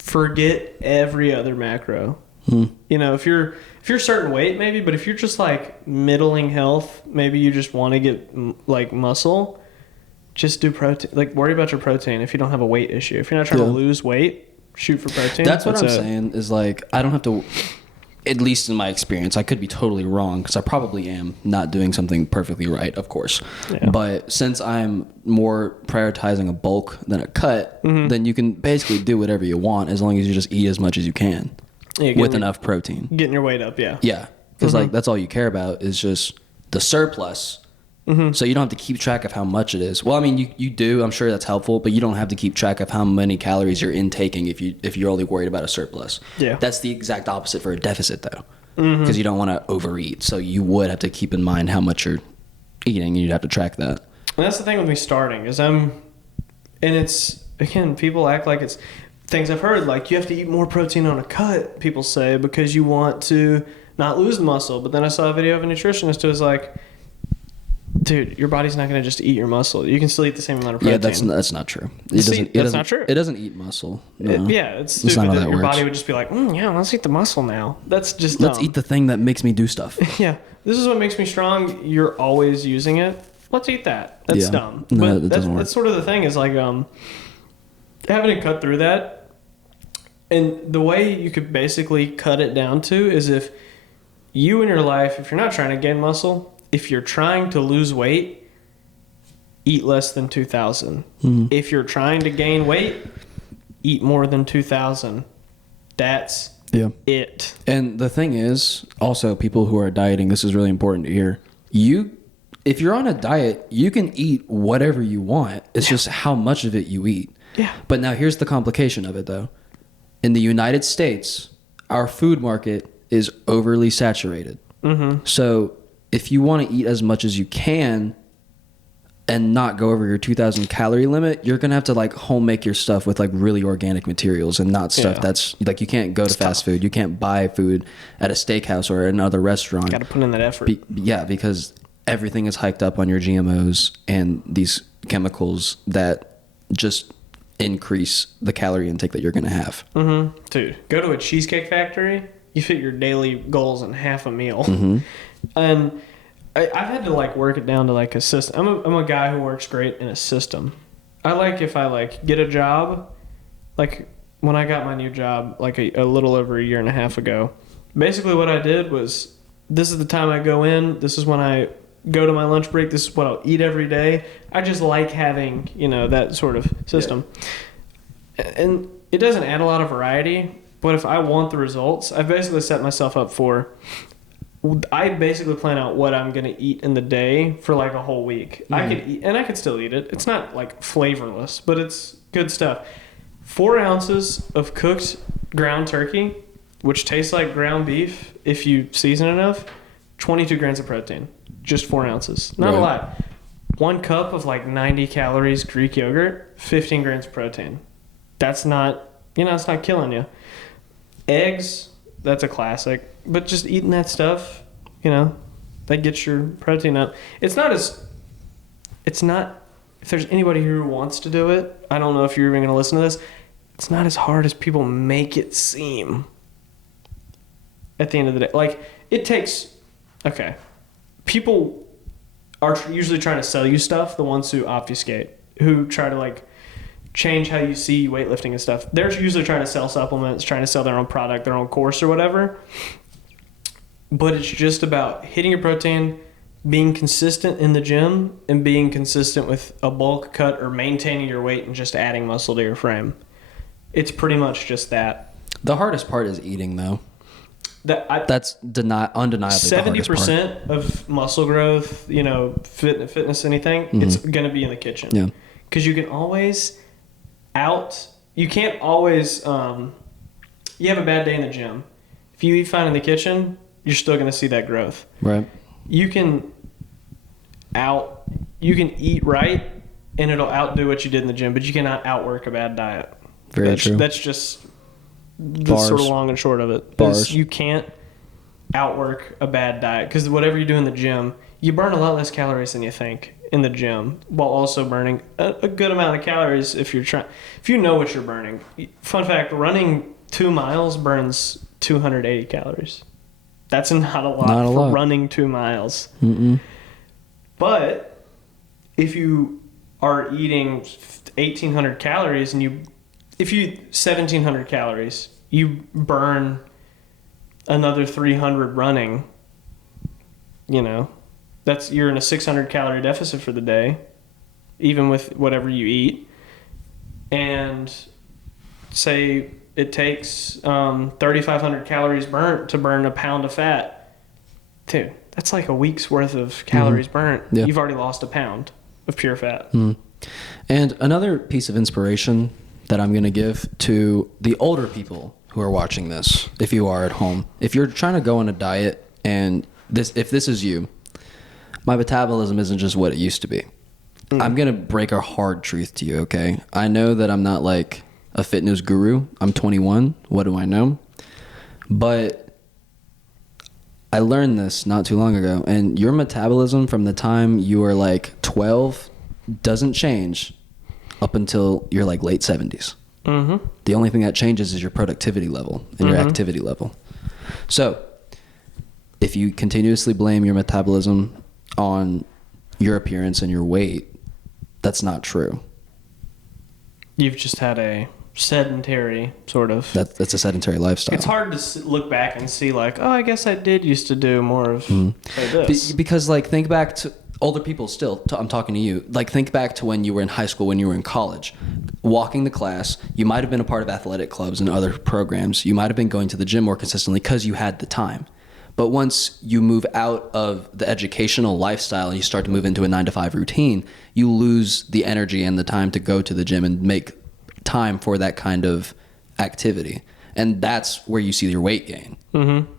forget every other macro. If you're a certain weight maybe, but if you're just like middling health, maybe you just want to get like muscle, just do protein. Like, worry about your protein if you don't have a weight issue. If you're not trying to lose weight, shoot for protein. That's what I'm saying is like, I don't have to, at least in my experience, I could be totally wrong because I probably am not doing something perfectly right, of course. Yeah. But since I'm more prioritizing a bulk than a cut, then you can basically do whatever you want as long as you just eat as much as you can with enough protein. Getting your weight up, yeah. Yeah, because like that's all you care about is just the surplus. So you don't have to keep track of how much it is. Well, I mean, you do. I'm sure that's helpful, but you don't have to keep track of how many calories you're intaking if you're only worried about a surplus. Yeah. That's the exact opposite for a deficit, though, because you don't want to overeat. So you would have to keep in mind how much you're eating, and you'd have to track that. And that's the thing with me starting is and it's, again, people act like it's things I've heard, like you have to eat more protein on a cut, people say, because you want to not lose muscle. But then I saw a video of a nutritionist who was like, dude, your body's not going to just eat your muscle. You can still eat the same amount of protein. Yeah, that's not true. That's not true. It doesn't eat muscle. No. It's stupid. Not how that your works. body would just be like, yeah, let's eat the muscle now. That's just Let's dumb. eat the thing that makes me do stuff. Yeah, this is what makes me strong. You're always using it. Let's eat that. That's dumb. No, but that doesn't work. that's sort of the thing is like having to cut through that. And the way you could basically cut it down to is if you in your life, if you're not trying to gain muscle, if you're trying to lose weight, eat less than 2,000. If you're trying to gain weight, eat more than 2,000. That's it. And the thing is, also, people who are dieting, this is really important to hear. If you're on a diet, you can eat whatever you want. It's just how much of it you eat. Yeah. But now here's the complication of it, though. In the United States, our food market is overly saturated. So if you want to eat as much as you can and not go over your 2,000 calorie limit, you're going to have to like home make your stuff with like really organic materials and not stuff that's like, you can't go to fast food. You can't buy food at a steakhouse or another restaurant. Got to put in that effort. Because everything is hiked up on your GMOs and these chemicals that just increase the calorie intake that you're going to have. Dude, go to a Cheesecake Factory, you fit your daily goals in half a meal. And I've had to like work it down to like a system. I'm a guy who works great in a system. I like if I like get a job, like when I got my new job like a little over a year and a half ago. Basically, what I did was this is the time I go in. This is when I go to my lunch break. This is what I'll eat every day. I just like having that sort of system, and it doesn't add a lot of variety. But if I want the results, I've basically set myself up for. I basically plan out what I'm gonna eat in the day for like a whole week. I could eat, and I could still eat it. It's not like flavorless, but it's good stuff. 4 ounces of cooked ground turkey, which tastes like ground beef if you season enough. 22 grams of protein, just 4 ounces. Not a lot. 1 cup of like 90 calories Greek yogurt, 15 grams of protein. That's not, it's not killing you. Eggs, that's a classic. But just eating that stuff, that gets your protein up. It's not, if there's anybody here who wants to do it, I don't know if you're even going to listen to this, it's not as hard as people make it seem at the end of the day. Like, it takes, people are usually trying to sell you stuff, the ones who obfuscate, who try to, like, change how you see weightlifting and stuff. They're usually trying to sell supplements, trying to sell their own product, their own course or whatever. But it's just about hitting your protein, being consistent in the gym, and being consistent with a bulk cut or maintaining your weight and just adding muscle to your frame. It's pretty much just that. The hardest part is eating, though. That's undeniably 70% of muscle growth, fitness, anything, it's going to be in the kitchen. Yeah. Because you can always you can't always, you have a bad day in the gym. If you eat fine in the kitchen, you're still going to see that growth. Right. You can eat right and it'll outdo what you did in the gym, but you cannot outwork a bad diet. Very true. That's just the sort of long and short of it. Bars. You can't outwork a bad diet because whatever you do in the gym, you burn a lot less calories than you think in the gym while also burning a good amount of calories if you know what you're burning. Fun fact, running 2 miles burns 280 calories. That's not a lot for running 2 miles. Mm-mm. But if you are eating 1,800 calories and if you eat 1,700 calories, you burn another 300 running, you're in a 600 calorie deficit for the day, even with whatever you eat. And say it takes 3,500 calories burnt to burn a pound of fat. Dude, that's like a week's worth of calories burnt. Yeah. You've already lost a pound of pure fat. And another piece of inspiration that I'm going to give to the older people who are watching this, if you are at home, if you're trying to go on a diet and if this is you, my metabolism isn't just what it used to be. I'm going to break a hard truth to you, okay? I know that I'm not like a fitness guru. I'm 21. What do I know? But I learned this not too long ago, and your metabolism from the time you are like 12 doesn't change up until you're like late 70s. Mm-hmm. The only thing that changes is your productivity level and your activity level. So if you continuously blame your metabolism on your appearance and your weight, that's not true. You've just had a sedentary sort of... That's a sedentary lifestyle. It's hard to look back and see like, oh, I guess I did used to do more of this. Because like think back to older people still, I'm talking to you, like think back to when you were in high school, when you were in college, walking to class, you might have been a part of athletic clubs and other programs. You might have been going to the gym more consistently because you had the time. But once you move out of the educational lifestyle and you start to move into a 9-to-5 routine, you lose the energy and the time to go to the gym and make time for that kind of activity. And that's where you see your weight gain. Mm-hmm.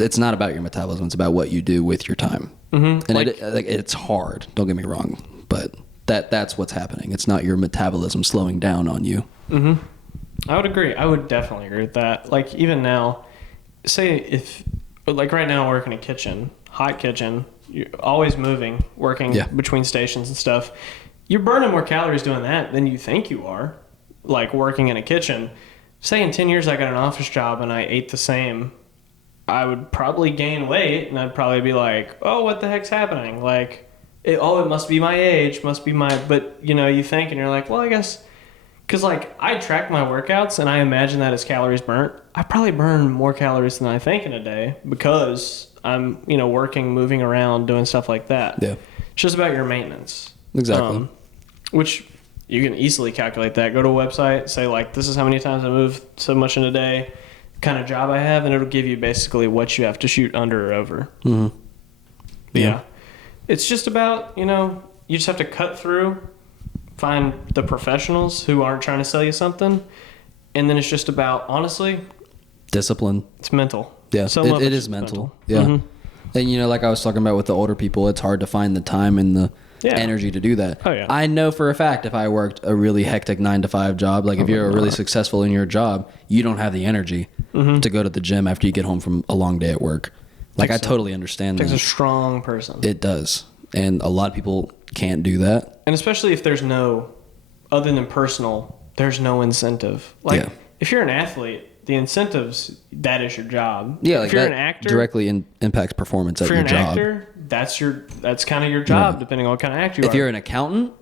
It's not about your metabolism. It's about what you do with your time. Mm-hmm. And it's hard. Don't get me wrong. But that's what's happening. It's not your metabolism slowing down on you. Mm-hmm. I would agree. I would definitely agree with that. Like even now, say if like right now I work in a kitchen, hot kitchen, you're always moving, working between stations and stuff. You're burning more calories doing that than you think you are, like working in a kitchen. Say in 10 years I got an office job and I ate the same I would probably gain weight, and I'd probably be like, oh, what the heck's happening? Like, it must be my age, must be my, but you think, and you're like, well, I guess, because like I track my workouts, and I imagine that as calories burnt. I probably burn more calories than I think in a day because I'm, working, moving around, doing stuff like that. Yeah. It's just about your maintenance. Exactly. Which you can easily calculate that. Go to a website, say like, this is how many times I move so much in a day, kind of job I have, and it'll give you basically what you have to shoot under or over. Mm-hmm. Yeah. It's just about, you just have to cut through, find the professionals who aren't trying to sell you something, and then it's just about, honestly, Discipline. it's mental. Yeah, So much it is is mental. Mm-hmm. Yeah. And, like I was talking about with the older people, it's hard to find the time and the energy to do that. Oh, yeah. I know for a fact if I worked a really hectic 9-to-5 job, like if you're really successful in your job, you don't have the energy to go to the gym after you get home from a long day at work. Like, I totally understand Takes that. a strong person. It does. And a lot of people can't do that. And especially if there's no, other than personal, there's no incentive. Like, if you're an athlete, the incentives, that is your job. Yeah, like if you're that an actor, directly impacts performance at if you're your an job. actor, that's kind of your job, depending on what kind of actor you are. If you're an accountant,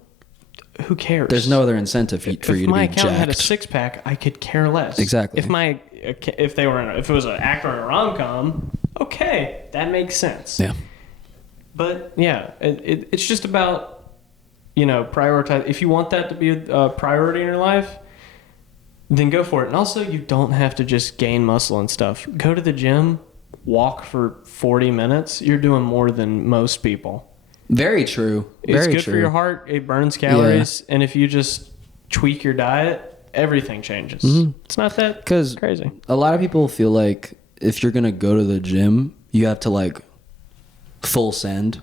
who cares? there's no other incentive for you to be If my accountant had a jacked. 6-pack, I could care less. Exactly. If it was an actor in a rom-com, okay, that makes sense. Yeah. But yeah, it's just about, prioritize. If you want that to be a priority in your life, then go for it. And also, you don't have to just gain muscle and stuff. Go to the gym, walk for 40 minutes. You're doing more than most people. Very true. It's Very good true. for your heart. It burns calories. And if you just tweak your diet, everything changes. It's not that 'Cause crazy. A lot of people feel like if you're gonna go to the gym, you have to like full send,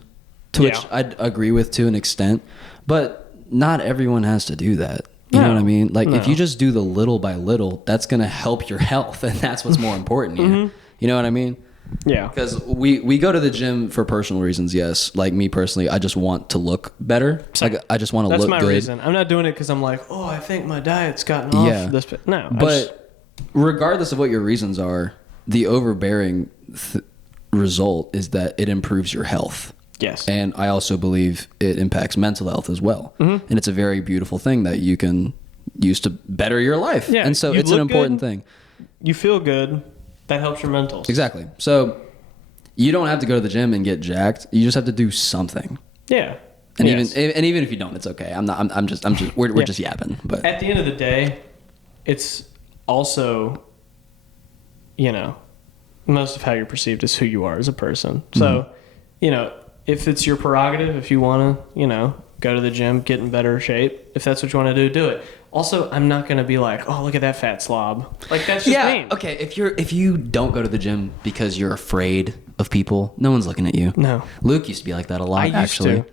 to which I'd agree with to an extent, but not everyone has to do that. You know what I mean? Like if you just do the little by little, that's gonna help your health, and that's what's more important here. You know what I mean? Yeah. Because we go to the gym for personal reasons. Yes, like me personally, I just want to look better. Like I just want to look good. That's my reason. I'm not doing it because I'm like, oh, I think my diet's gotten off. Yeah. No. But regardless of what your reasons are, the overbearing result is that it improves your health. Yes. And I also believe it impacts mental health as well. And it's a very beautiful thing that you can use to better your life. Yeah, and so you it's an look important good. thing. You feel good. That helps your mental. Exactly. So you don't have to go to the gym and get jacked. You just have to do something. Yeah. And Yes. even if you don't, it's okay. I'm just we're just yapping. But At the end of the day, it's also, most of how you're perceived is who you are as a person. So, if it's your prerogative, if you want to, go to the gym, get in better shape, if that's what you want to do it. Also, I'm not going to be like, oh, look at that fat slob. Like, that's just mean. Okay. If you don't go to the gym because you're afraid of people, no one's looking at you. No. Luke used to be like that a lot. I used actually. to.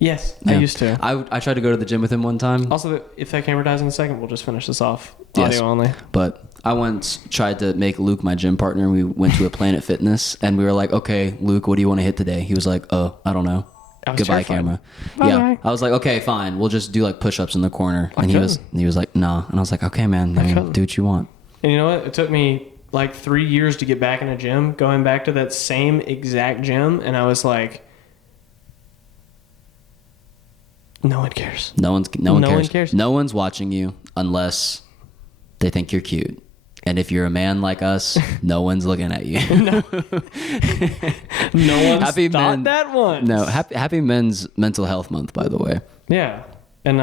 Yes, Yeah. I used to. I tried to go to the gym with him one time. Also, if that camera dies in a second, we'll just finish this off. Yes. Audio only. But I once tried to make Luke my gym partner, and we went to a Planet Fitness, and we were like, okay, Luke, what do you want to hit today? He was like, oh, I don't know. I was Goodbye, terrified. camera. Bye-bye. Yeah. I was like, okay, fine. We'll just do like push-ups in the corner. And he was like, nah. And I was like, okay, man, I mean, couldn't. do what you want. And you know what? It took me like 3 years to get back in a gym, going back to that same exact gym, and I was like, no one cares. No one one cares. cares. No one's watching you unless they think you're cute. And if you're a man like us, no one's looking at you. No one's Happy thought men- that once. No, happy Men's Mental Health Month, by the way. Yeah. And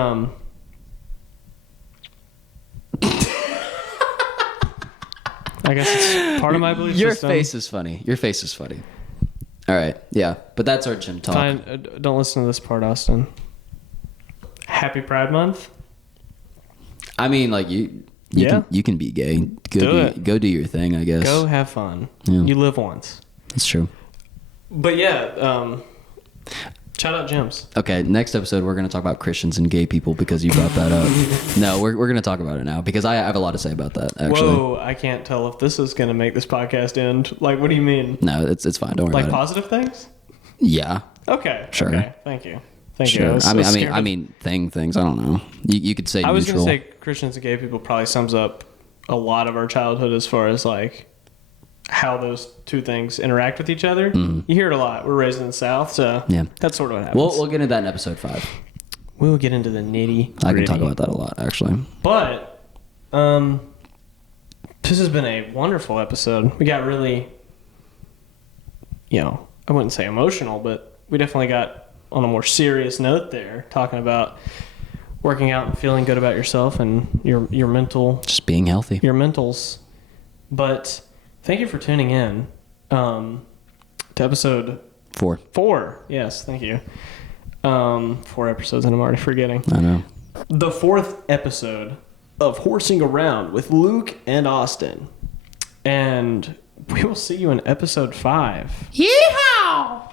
I guess it's part of my belief Your system. face is funny. Your face is funny. All right, yeah, but that's our gym talk. Fine, don't listen to this part, Austin. Happy Pride Month. I mean, like you Yeah. can be gay. Go do your thing, I guess. Go have fun. Yeah. You live once. That's true. But yeah, shout out gyms. Okay, next episode we're gonna talk about Christians and gay people because you brought that up. No, we're gonna talk about it now because I have a lot to say about that. Actually, Whoa, I can't tell if this is going to make this podcast end. Like, what do you mean? no, it's fine. Don't worry Like about positive things? it. Yeah, Okay. Sure. Okay. Thank you. Thank you. sure. was I so mean, scared of- things. I don't know. You could say I was neutral. going to say Christians and gay people probably sums up a lot of our childhood as far as like how those two things interact with each other. You hear it a lot. We're raised in the South, so Yeah. that's sort of what happens. We'll get into that in episode 5. We'll get into the nitty. I can talk about that a lot, actually. But this has been a wonderful episode. We got really, I wouldn't say emotional, but we definitely got on a more serious note there, talking about working out and feeling good about yourself and your mental, Just being healthy. your mentals. But thank you for tuning in to episode 4. Yes, thank you. 4 episodes and I'm already forgetting. I know. The 4th episode of Horsing Around with Luke and Austin. And we will see you in episode 5. Yeehaw!